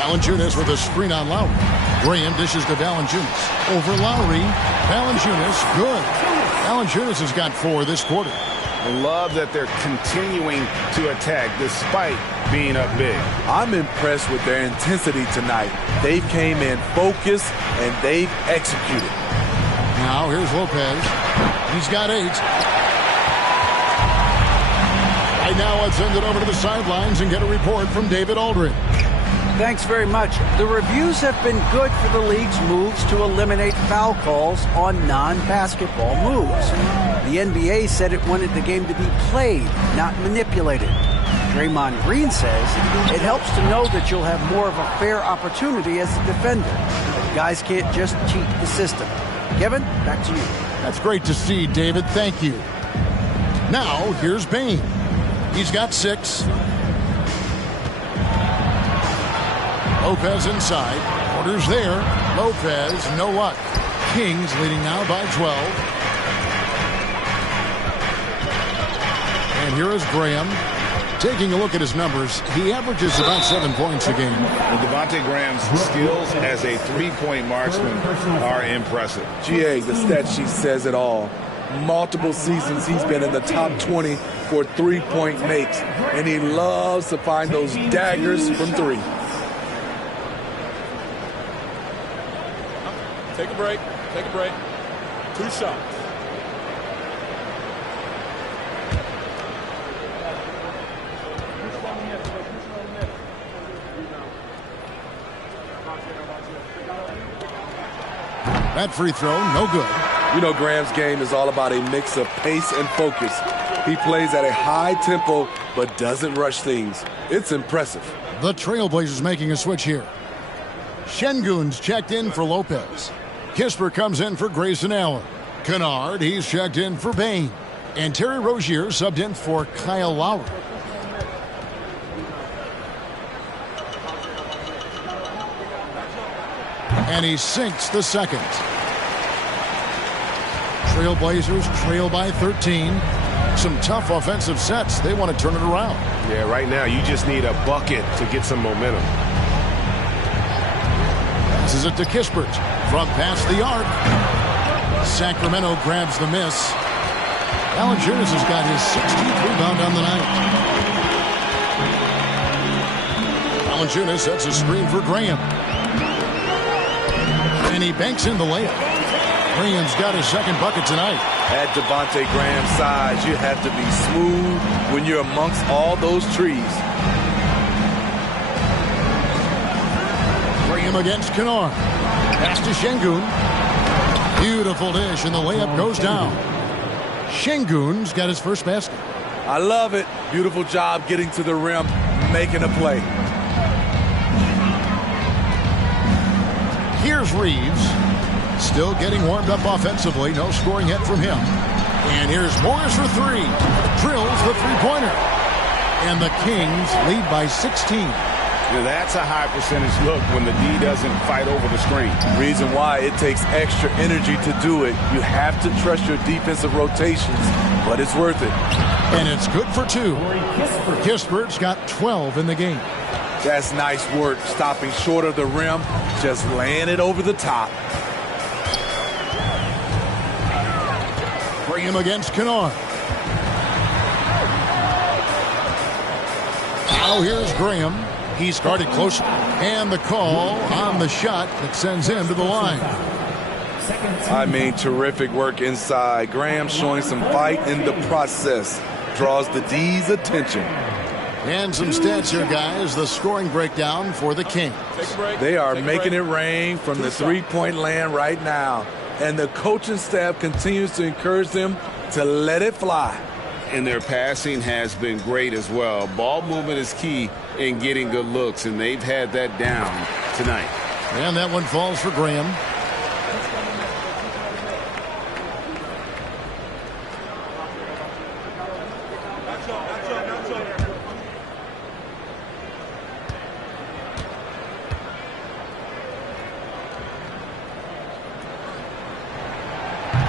Valanciunas with a screen on Lowry. Graham dishes to Valanciunas. Over Lowry. Valanciunas, good. Valanciunas has got 4 this quarter. I love that they're continuing to attack despite being up big. I'm impressed with their intensity tonight. They came in focused and they've executed. Now here's Lopez. He's got 8. Right now let's send it over to the sidelines and get a report from David Aldridge. Thanks very much. The reviews have been good for the league's moves to eliminate foul calls on non-basketball moves. The NBA said it wanted the game to be played, not manipulated. Draymond Green says it helps to know that you'll have more of a fair opportunity as a defender. Guys can't just cheat the system. Kevin, back to you. That's great to see, David. Thank you. Now, here's Bane. He's got 6. Lopez inside. Porter's there. Lopez, no luck. Kings leading now by 12. And here is Graham. Taking a look at his numbers, he averages about 7 points a game. And Devontae Graham's skills as a three-point marksman are impressive. GA, the stat sheet says it all. Multiple seasons he's been in the top 20 for three-point makes, and he loves to find those daggers from 3. Take a break. Take a break. 2 shots. That free throw, no good. You know, Graham's game is all about a mix of pace and focus. He plays at a high tempo, but doesn't rush things. It's impressive. The Trailblazers making a switch here. Şengün's checked in for Lopez. Kisper comes in for Grayson Allen. Kennard, he's checked in for Bane. And Terry Rozier subbed in for Kyle Lowry. And he sinks the second. Trailblazers trail by 13. Some tough offensive sets. They want to turn it around. Yeah, right now you just need a bucket to get some momentum. Passes it to Kispert from past the arc. Sacramento grabs the miss. Valanciunas has got his 16th rebound on the night. Valanciunas sets a screen for Graham. And he banks in the layup. Graham's got his second bucket tonight. At Devontae Graham's size, you have to be smooth when you're amongst all those trees. Graham against Kennard. Pass to Şengün. Beautiful dish, and the layup goes down. Şengün's got his first basket. I love it. Beautiful job getting to the rim, making a play. Here's Reeves. Still getting warmed up offensively. No scoring yet from him. And here's Morris for three. Drills the three-pointer. And the Kings lead by 16. Now that's a high percentage look when the D doesn't fight over the screen. Reason why it takes extra energy to do it. You have to trust your defensive rotations, but it's worth it. And it's good for two. Kispert's got 12 in the game. That's nice work, stopping short of the rim, just laying it over the top. Graham against Kennard. Now here's Graham. He started close, and the call on the shot that sends him to the line. I mean, terrific work inside. Graham showing some fight in the process. Draws the D's attention. And some stats here, guys. The scoring breakdown for the Kings. They are making it rain from the three-point land right now. And the coaching staff continues to encourage them to let it fly. And their passing has been great as well. Ball movement is key in getting good looks, and they've had that down tonight. And that one falls for Graham.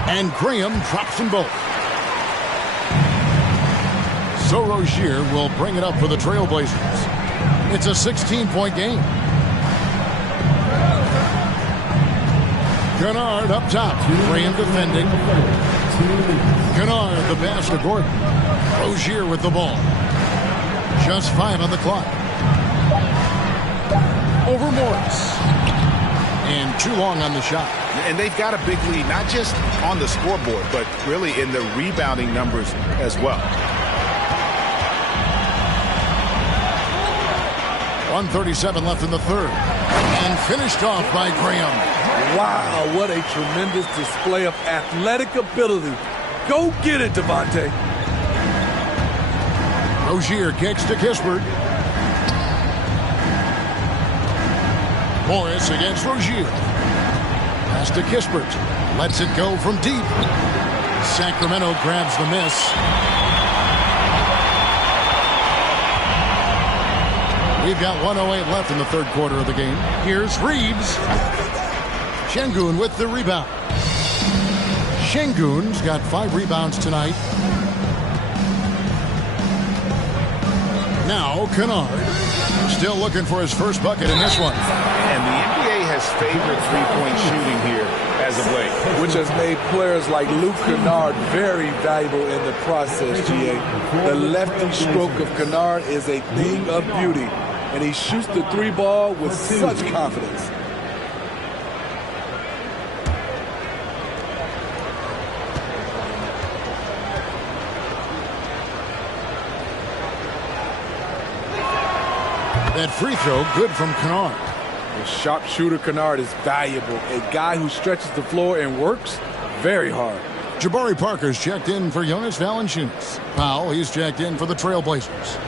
And Graham drops them both. So Rozier will bring it up for the Trailblazers. It's a 16-point game. Kennard up top. Graham defending. Kennard the pass to Gordon. Rozier with the ball. Just 5 on the clock. Over Morris. And too long on the shot. And they've got a big lead, not just on the scoreboard, but really in the rebounding numbers as well. 1:37 left in the third. And finished off by Graham. Wow, what a tremendous display of athletic ability. Go get it, Devontae. Rozier kicks to Kispert. Morris against Rozier. Pass to Kispert. Lets it go from deep. Sacramento grabs the miss. We've got 1:08 left in the third quarter of the game. Here's Reeves. Şengün with the rebound. Şengün's got 5 rebounds tonight. Now Kennard. Still looking for his first bucket in this one. And the NBA has favored three-point shooting here as of late, which has made players like Luke Kennard very valuable in the process, GA. The lefty stroke of Kennard is a thing of beauty, and he shoots the three ball with such confidence. That free throw good from Kennard. The sharpshooter Kennard is valuable. A guy who stretches the floor and works very hard. Jabari Parker's checked in for Jonas Valanciunas. Powell, he's checked in for the Trailblazers.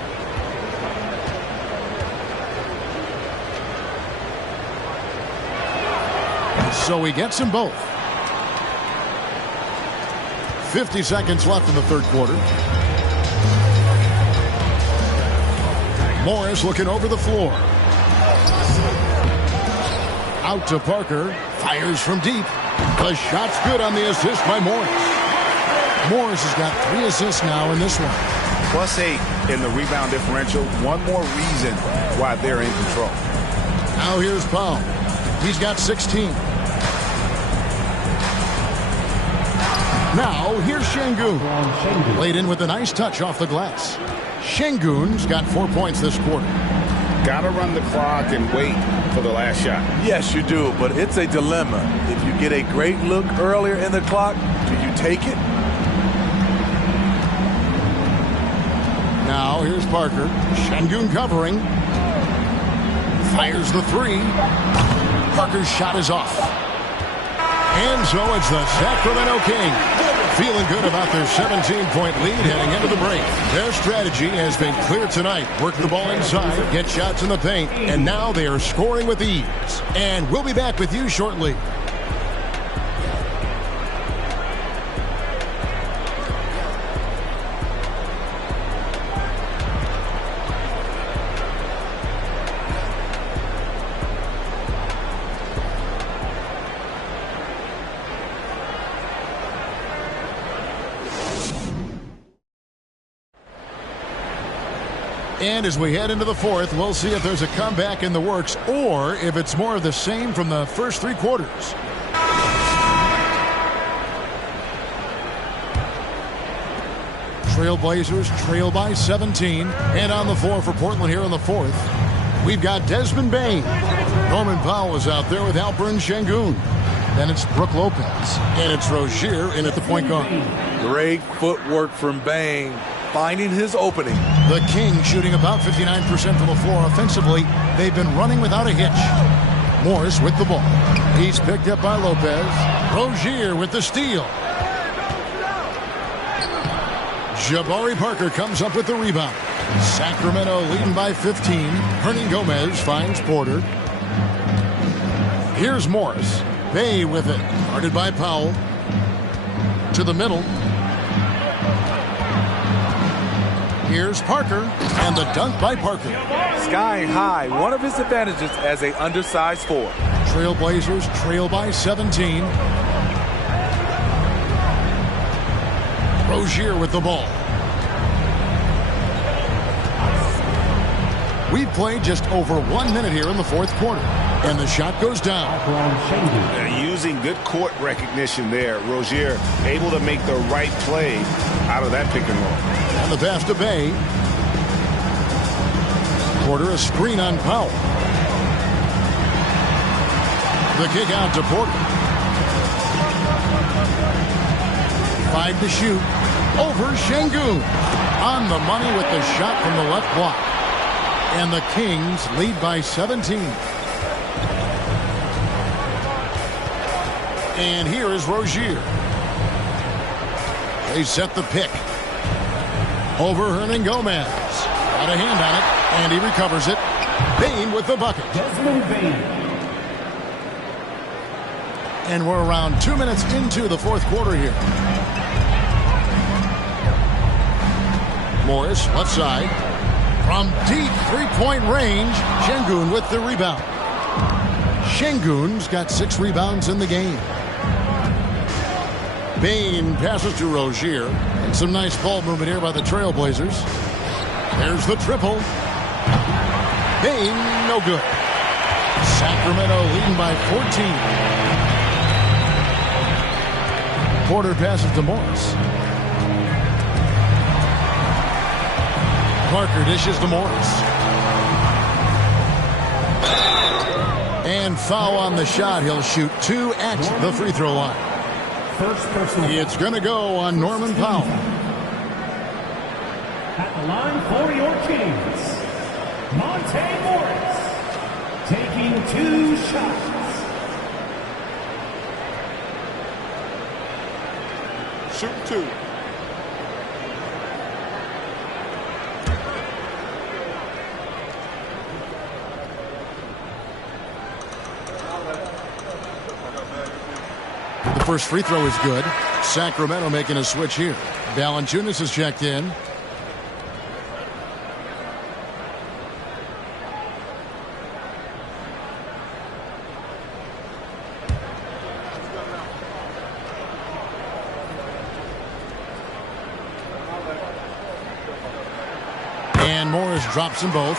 So he gets them both. 50 seconds left in the third quarter. Morris looking over the floor. Out to Parker. Fires from deep. The shot's good on the assist by Morris. Morris has got 3 assists now in this one. +8 in the rebound differential. One more reason why they're in control. Now here's Powell. He's got 16. Now, here's Şengün. Laid in with a nice touch off the glass. Şengün's got 4 points this quarter. Got to run the clock and wait for the last shot. Yes, you do, but it's a dilemma. If you get a great look earlier in the clock, do you take it? Now, here's Parker. Şengün covering. Fires the three. Parker's shot is off. And so it's the Sacramento Kings feeling good about their 17-point lead heading into the break. Their strategy has been clear tonight. Work the ball inside, get shots in the paint, and now they are scoring with ease. And we'll be back with you shortly. And as we head into the fourth, we'll see if there's a comeback in the works or if it's more of the same from the first 3 quarters. Trailblazers trail by 17. And on the floor for Portland here in the fourth, we've got Desmond Bane. Norman Powell is out there with Alperen Şengün. Then it's Brook Lopez. And it's Rozier in at the point guard. Great footwork from Bane, finding his opening. The Kings shooting about 59% from the floor offensively. They've been running without a hitch. Morris with the ball. He's picked up by Lopez. Rozier with the steal. Jabari Parker comes up with the rebound. Sacramento leading by 15. Hernangomez finds Porter. Here's Morris. Bay with it. Guarded by Powell. To the middle. Here's Parker, and the dunk by Parker. Skying high, one of his advantages as an undersized forward. Trailblazers trail by 17. Rozier with the ball. We've played just over 1 minute here in the fourth quarter, and the shot goes down. They're using good court recognition there. Rozier able to make the right play out of that pick and roll. And the pass to Bay. Porter a screen on Powell. The kick out to Porter. 5 to shoot. Over Şengün. On the money with the shot from the left block. And the Kings lead by 17. And here is Rozier. They set the pick. Over Hernangomez. Got a hand on it, and he recovers it. Bane with the bucket. Desmond Bane. And we're around 2 minutes into the fourth quarter here. Morris, left side. From deep three-point range, Şengün with the rebound. Şengün's got 6 rebounds in the game. Bane passes to Rozier. And some nice ball movement here by the Trailblazers. There's the triple. Bane, no good. Sacramento leading by 14. Porter passes to Morris. Parker dishes to Morris. And foul on the shot. He'll shoot 2 at the free throw line. First personal. It's going to go on Norman Powell. At the line for your Kings, Monte Morris, taking 2 shots. Shoot 2. The first free throw is good. Sacramento making a switch here. Valanciunas is checked in. And Morris drops them both.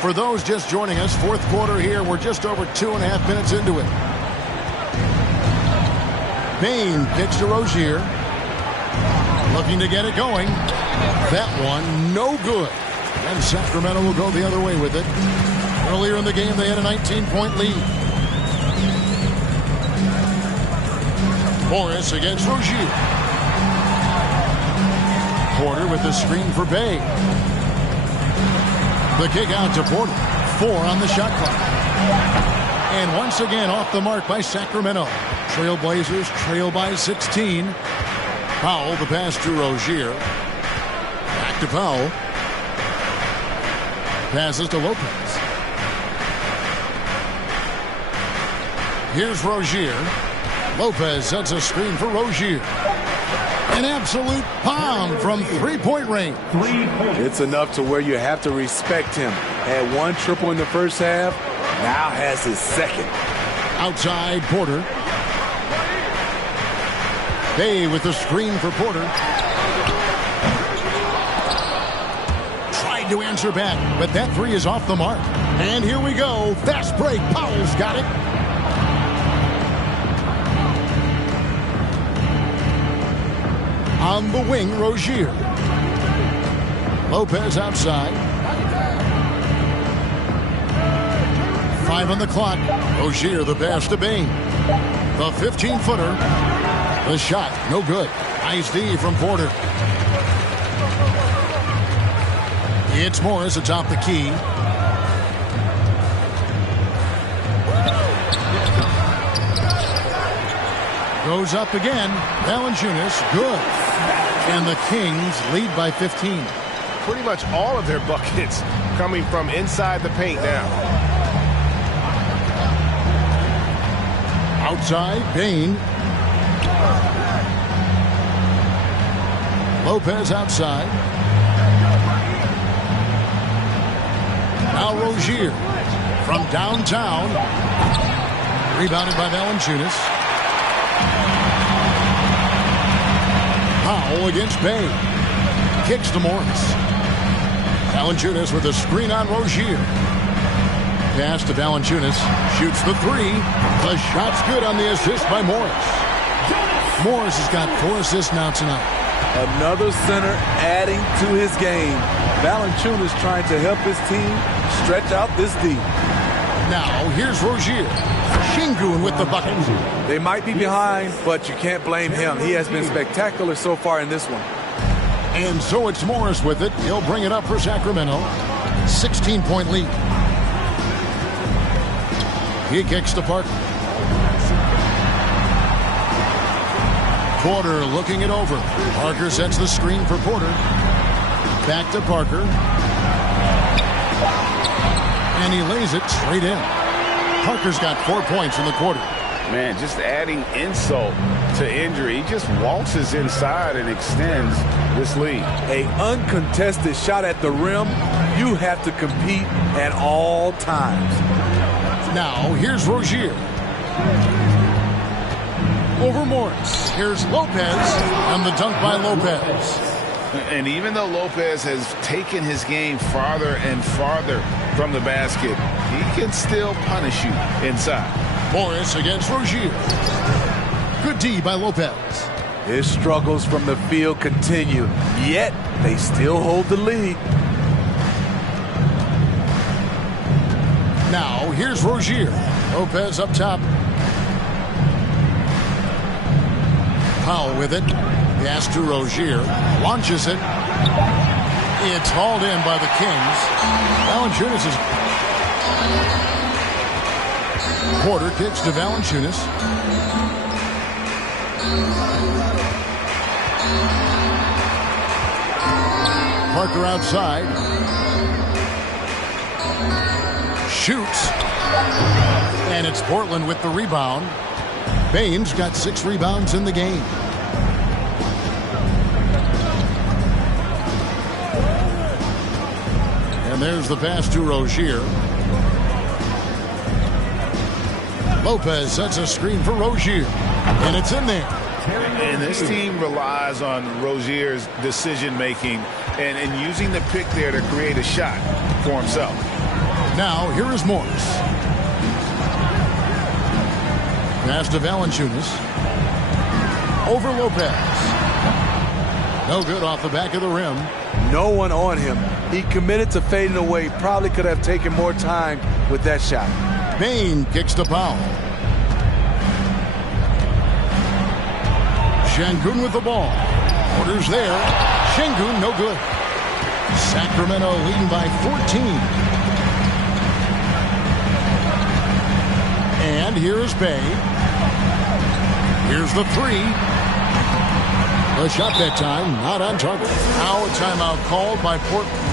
For those just joining us, fourth quarter here. We're just over 2.5 minutes into it. Bain kicks to Rozier. Looking to get it going. That one, no good. And Sacramento will go the other way with it. Earlier in the game, they had a 19-point lead. Morris against Rozier. Porter with the screen for Bay. The kick out to Porter. 4 on the shot clock. And once again off the mark by Sacramento. Trailblazers trail by 16. Powell, the pass to Rozier. Back to Powell. Passes to Lopez. Here's Rozier. Lopez sets a screen for Rozier. An absolute bomb from three-point range. It's enough to where you have to respect him. Had 1 triple in the first half, now has his second. Outside Porter. Bay with the screen for Porter. Tried to answer back, but that three is off the mark. And here we go. Fast break. Powell's got it. On the wing, Rozier. Lopez outside. 5 on the clock. Rozier, the pass to Bain. The 15-footer. The shot, no good. Nice D from Porter. It's Morris atop the key. Goes up again. Valanciunas, good. And the Kings lead by 15. Pretty much all of their buckets coming from inside the paint now. Outside, Bain. Lopez outside. Now Rozier from downtown. Rebounded by Valanciunas. Powell against Bay. Kicks to Morris. Valanciunas with a screen on Rozier. Pass to Valanciunas. Shoots the three. The shot's good on the assist by Morris. Morris has got 4 assists now tonight. Another center adding to his game. Valanciunas trying to help his team stretch out this D. Now here's Rozier. Şengün with the bucket. They might be behind, but you can't blame him. He has been spectacular so far in this one. And so it's Morris with it. He'll bring it up for Sacramento. 16-point lead. He kicks to Parker. Porter looking it over. Parker sets the screen for Porter. Back to Parker. And he lays it straight in. Parker's got 4 points in the quarter. Man, just adding insult to injury. He just waltzes inside and extends this lead. A uncontested shot at the rim. You have to compete at all times. Now, here's Rozier. Over Morris. Here's Lopez, and the dunk by Lopez. And even though Lopez has taken his game farther and farther from the basket, he can still punish you inside. Morris against Rozier. Good D by Lopez. His struggles from the field continue, yet they still hold the lead. Now, here's Rozier. Lopez up top. Powell with it. Pass to Rozier. Launches it. It's hauled in by the Kings. Valanciunas is... Porter kicks to Valanciunas. Parker outside. Shoots. And it's Portland with the rebound. Bain's got 6 rebounds in the game. And there's the pass to Rozier. Lopez sets a screen for Rozier. And it's in there. And this team relies on Rozier's decision-making and using the pick there to create a shot for himself. Now, here is Morris. Pass to Valanciunas. Over Lopez. No good off the back of the rim. No one on him. He committed to fading away. Probably could have taken more time with that shot. Bain kicks to Powell. Şengün with the ball. Orders there. Şengün, no good. Sacramento leading by 14. And here's Bay. Here's the three. The shot that time, not on target. Now a timeout called by Portland.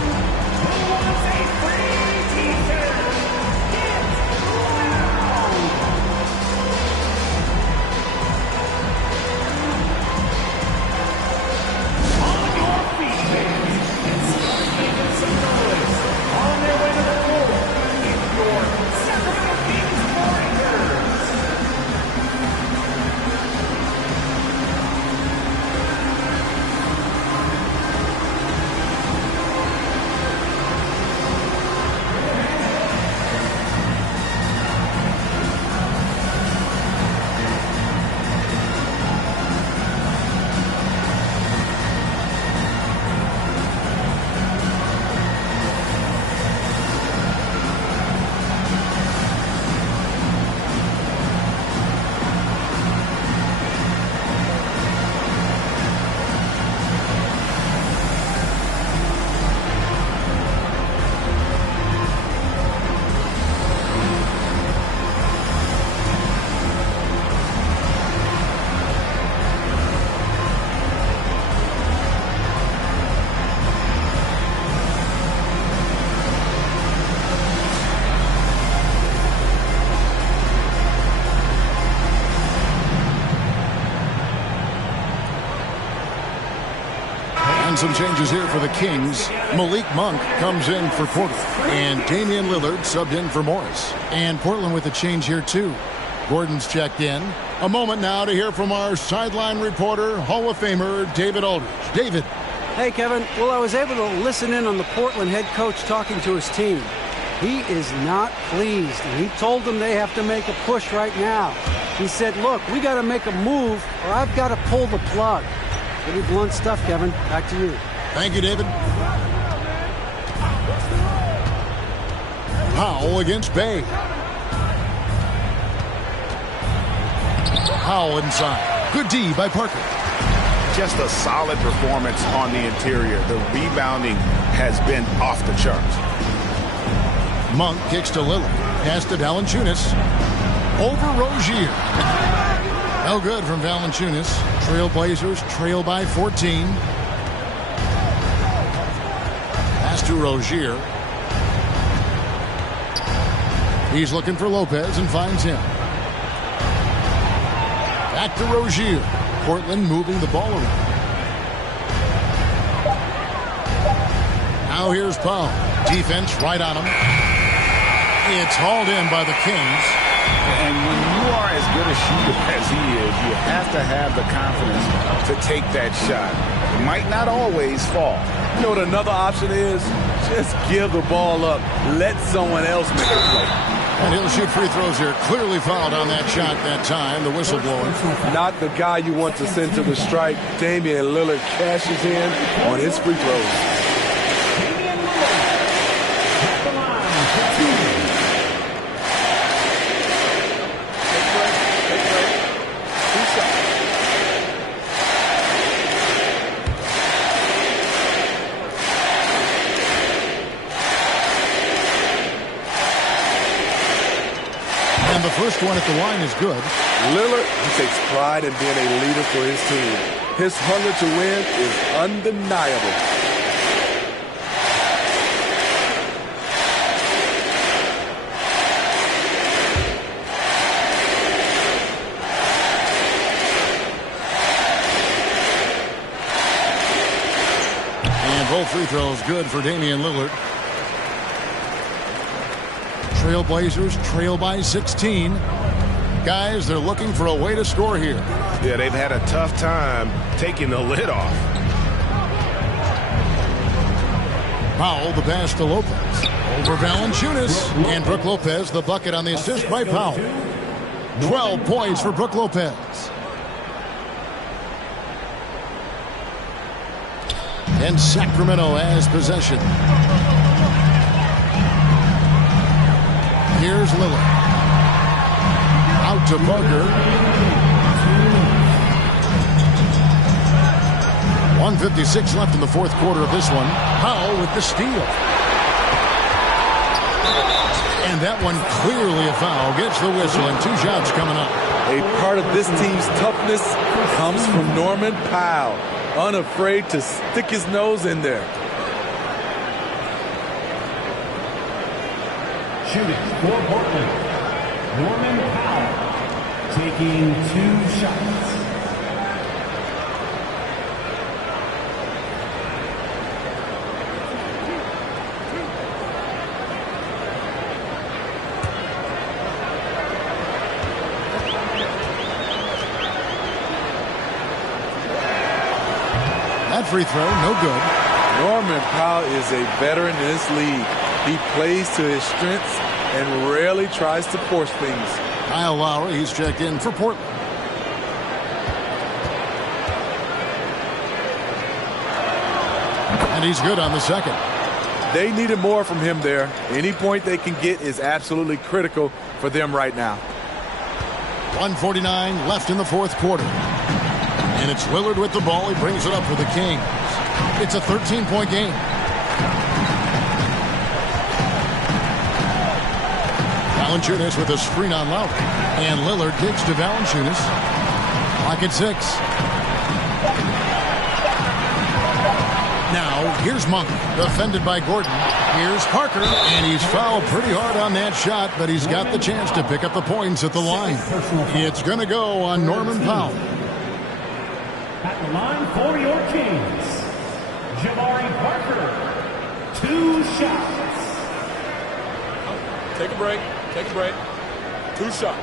Some changes here for the Kings. Malik Monk comes in for Portland, and Damian Lillard subbed in for Morris. And Portland with a change here too. Gordon's checked in. A moment now to hear from our sideline reporter, Hall of Famer David Aldridge. David. Hey, Kevin. Well, I was able to listen in on the Portland head coach talking to his team. He is not pleased, and he told them they have to make a push right now. He said, look, we got to make a move, or I've got to pull the plug. Pretty blunt stuff, Kevin. Back to you. Thank you, David. Powell against Bay. Powell inside. Good D by Parker. Just a solid performance on the interior. The rebounding has been off the charts. Monk kicks to Lillard. Pass to Valanciunas. Over Rozier. No good from Valanciunas. Trailblazers trail by 14. Pass to Rozier. He's looking for Lopez and finds him. Back to Rozier. Portland moving the ball around. Now here's Powell. Defense right on him. It's hauled in by the Kings. And when you are as good a shooter as he is, you have to have the confidence to take that shot. It might not always fall. You know what another option is? Just give the ball up. Let someone else make a play. And he'll shoot free throws here. Clearly fouled on that shot that time. The whistle blowing. Not the guy you want to send to the strike. Damian Lillard cashes in on his free throws. The first one at the line is good. Lillard, he takes pride in being a leader for his team. His hunger to win is undeniable. And both free throws good for Damian Lillard. Trailblazers trail by 16. Guys, they're looking for a way to score here. Yeah, they've had a tough time taking the lid off. Powell, the pass to Lopez. Over Valanciunas. And Brook Lopez, the bucket on the assist by Powell. 12 points for Brook Lopez. And Sacramento has possession. Here's Lillard. Out to Parker. 1:56 left in the fourth quarter of this one. Powell with the steal. And that one clearly a foul. Gets the whistle and 2 shots coming up. A part of this team's toughness comes from Norman Powell. Unafraid to stick his nose in there. Shooting for Portland, Norman Powell, taking 2 shots. That free throw, no good. Norman Powell is a veteran in this league. He plays to his strengths and rarely tries to force things. Kyle Lowry, he's checked in for Portland. And he's good on the second. They needed more from him there. Any point they can get is absolutely critical for them right now. 1:49 left in the fourth quarter. And it's Lillard with the ball. He brings it up for the Kings. It's a 13-point game. Valanciunas with a screen on Lowry. And Lillard kicks to Valanciunas. Clock at 6. Now, here's Monk, defended by Gordon. Here's Parker, and he's fouled pretty hard on that shot, but he's got the chance to pick up the points at the line. It's going to go on Norman Powell. At the line for your Kings, Jabari Parker, 2 shots. Take a break. Take a break. 2 shots.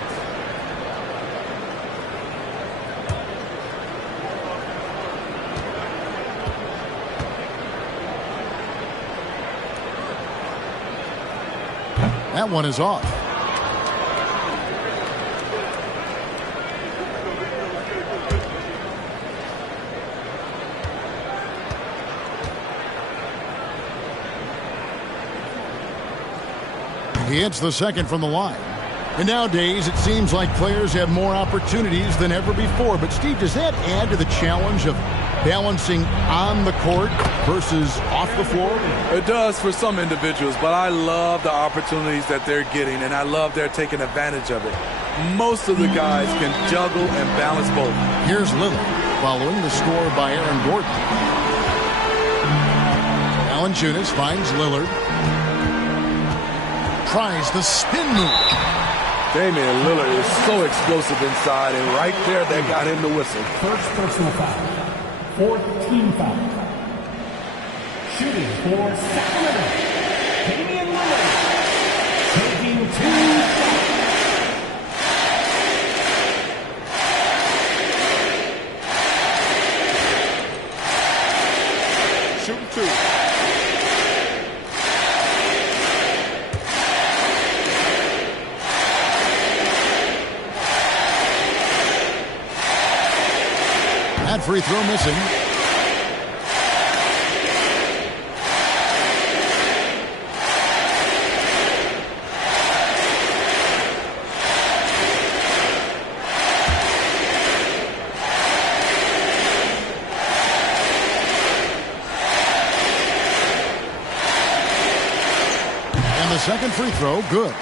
That one is off. He hits the second from the line. And nowadays, it seems like players have more opportunities than ever before. But, Steve, does that add to the challenge of balancing on the court versus off the floor? It does for some individuals, but I love the opportunities that they're getting, and I love they're taking advantage of it. Most of the guys can juggle and balance both. Here's Lillard following the score by Aaron Gordon. Valanciunas finds Lillard. Tries the spin move. Damian Lillard is so explosive inside, and right there, that got him the whistle. First personal foul. 4th team foul. Shooting for Sacramento, Damian Lillard, taking 2 shots. Shooting 2. That free throw missing. And the second free throw, good.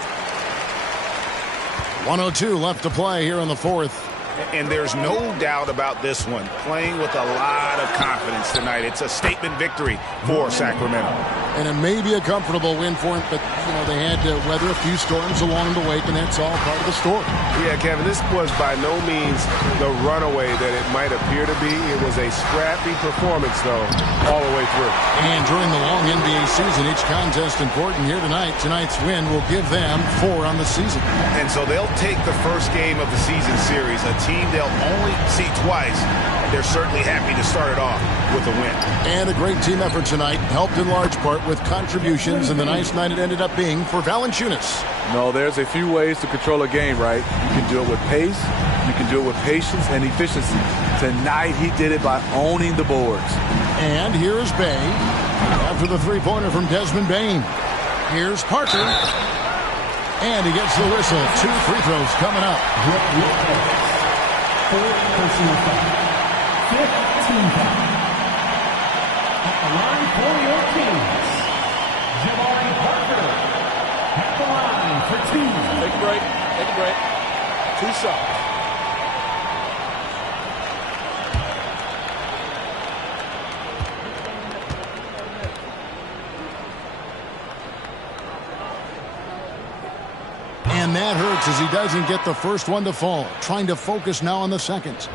1:02 left to play here in the fourth. And there's no doubt about this one. Playing with a lot of confidence tonight. It's a statement victory for Sacramento. And it may be a comfortable win for him, but, you know, they had to weather a few storms along the way, and that's all part of the story. Yeah, Kevin, this was by no means the runaway that it might appear to be. It was a scrappy performance, though, all the way through. And during the long NBA season, each contest important here tonight. Tonight's win will give them 4 on the season. And so they'll take the first game of the season series, a team they'll only see twice. They're certainly happy to start it off with a win. And a great team effort tonight, helped in large part with contributions, and the nice night it ended up being for Valanciunas. No, there's a few ways to control a game, right? You can do it with pace, you can do it with patience and efficiency. Tonight, he did it by owning the boards. And here's Bay after the three-pointer from Desmond Bane. Here's Parker. And he gets the whistle. 2 free throws coming up. Fourth personal foul. 5th team foul. At the line for your Kings, Jabari Parker. At the line for 2. Take a break. Take a break. 2 shots. And that hurts as he doesn't get the first one to fall. Trying to focus now on the second.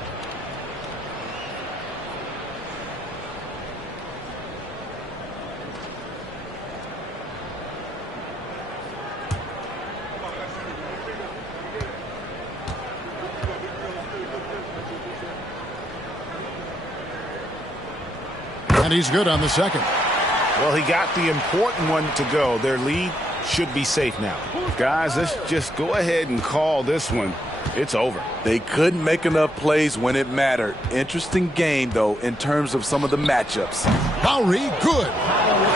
And he's good on the second. Well, he got the important one to go. Their lead should be safe now. Guys, let's just go ahead and call this one. It's over. They couldn't make enough plays when it mattered. Interesting game, though, in terms of some of the matchups. Lowry, good.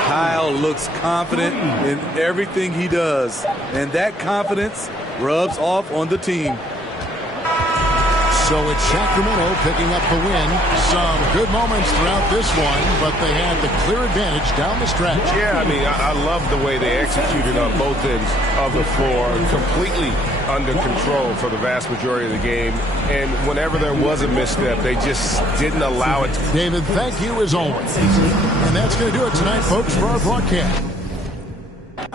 Kyle looks confident in everything he does, and that confidence rubs off on the team. So it's Sacramento picking up the win. Some good moments throughout this one, but they had the clear advantage down the stretch. Yeah, I mean, I love the way they executed on both ends of the floor. Completely under control for the vast majority of the game. And whenever there was a misstep, they just didn't allow it. David, thank you as always. And that's going to do it tonight, folks, for our broadcast. The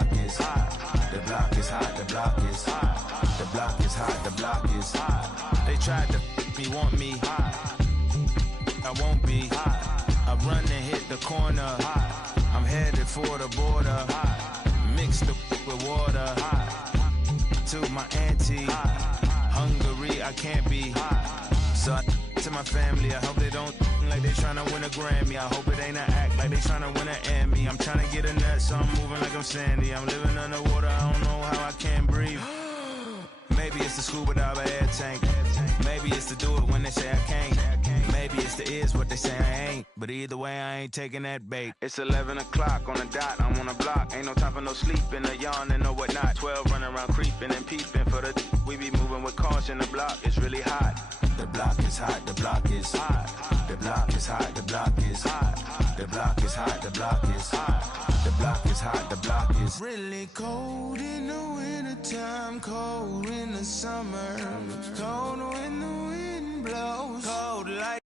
block is hot, the block is hot. The block is hot, the block is hot. They tried to me, want me. I won't be. I run and hit the corner. I'm headed for the border. Mix the with water. To my auntie. Hungry, I can't be. So to my family, I hope they don't like they trying to win a Grammy. I hope it ain't an act like they trying to win an Emmy. I'm trying to get a nut, so I'm moving like I'm Sandy. I'm living underwater, I don't know how I can't breathe. Maybe it's the scuba dive air tank. Maybe it's to do it when they say I can't. Maybe it's the is what they say I ain't. But either way, I ain't taking that bait. It's 11 o'clock on the dot, I'm on the block. Ain't no time for no sleeping, or yawning, or whatnot. 12 running around creeping and peeping for the we be moving with caution. The block is really hot. The block is hot, the block is hot. The block is hot, the block is hot. The block is hot, the block is hot. The block is hot, the block is really cold in the wintertime, cold in the summer, cold when the wind blows, cold like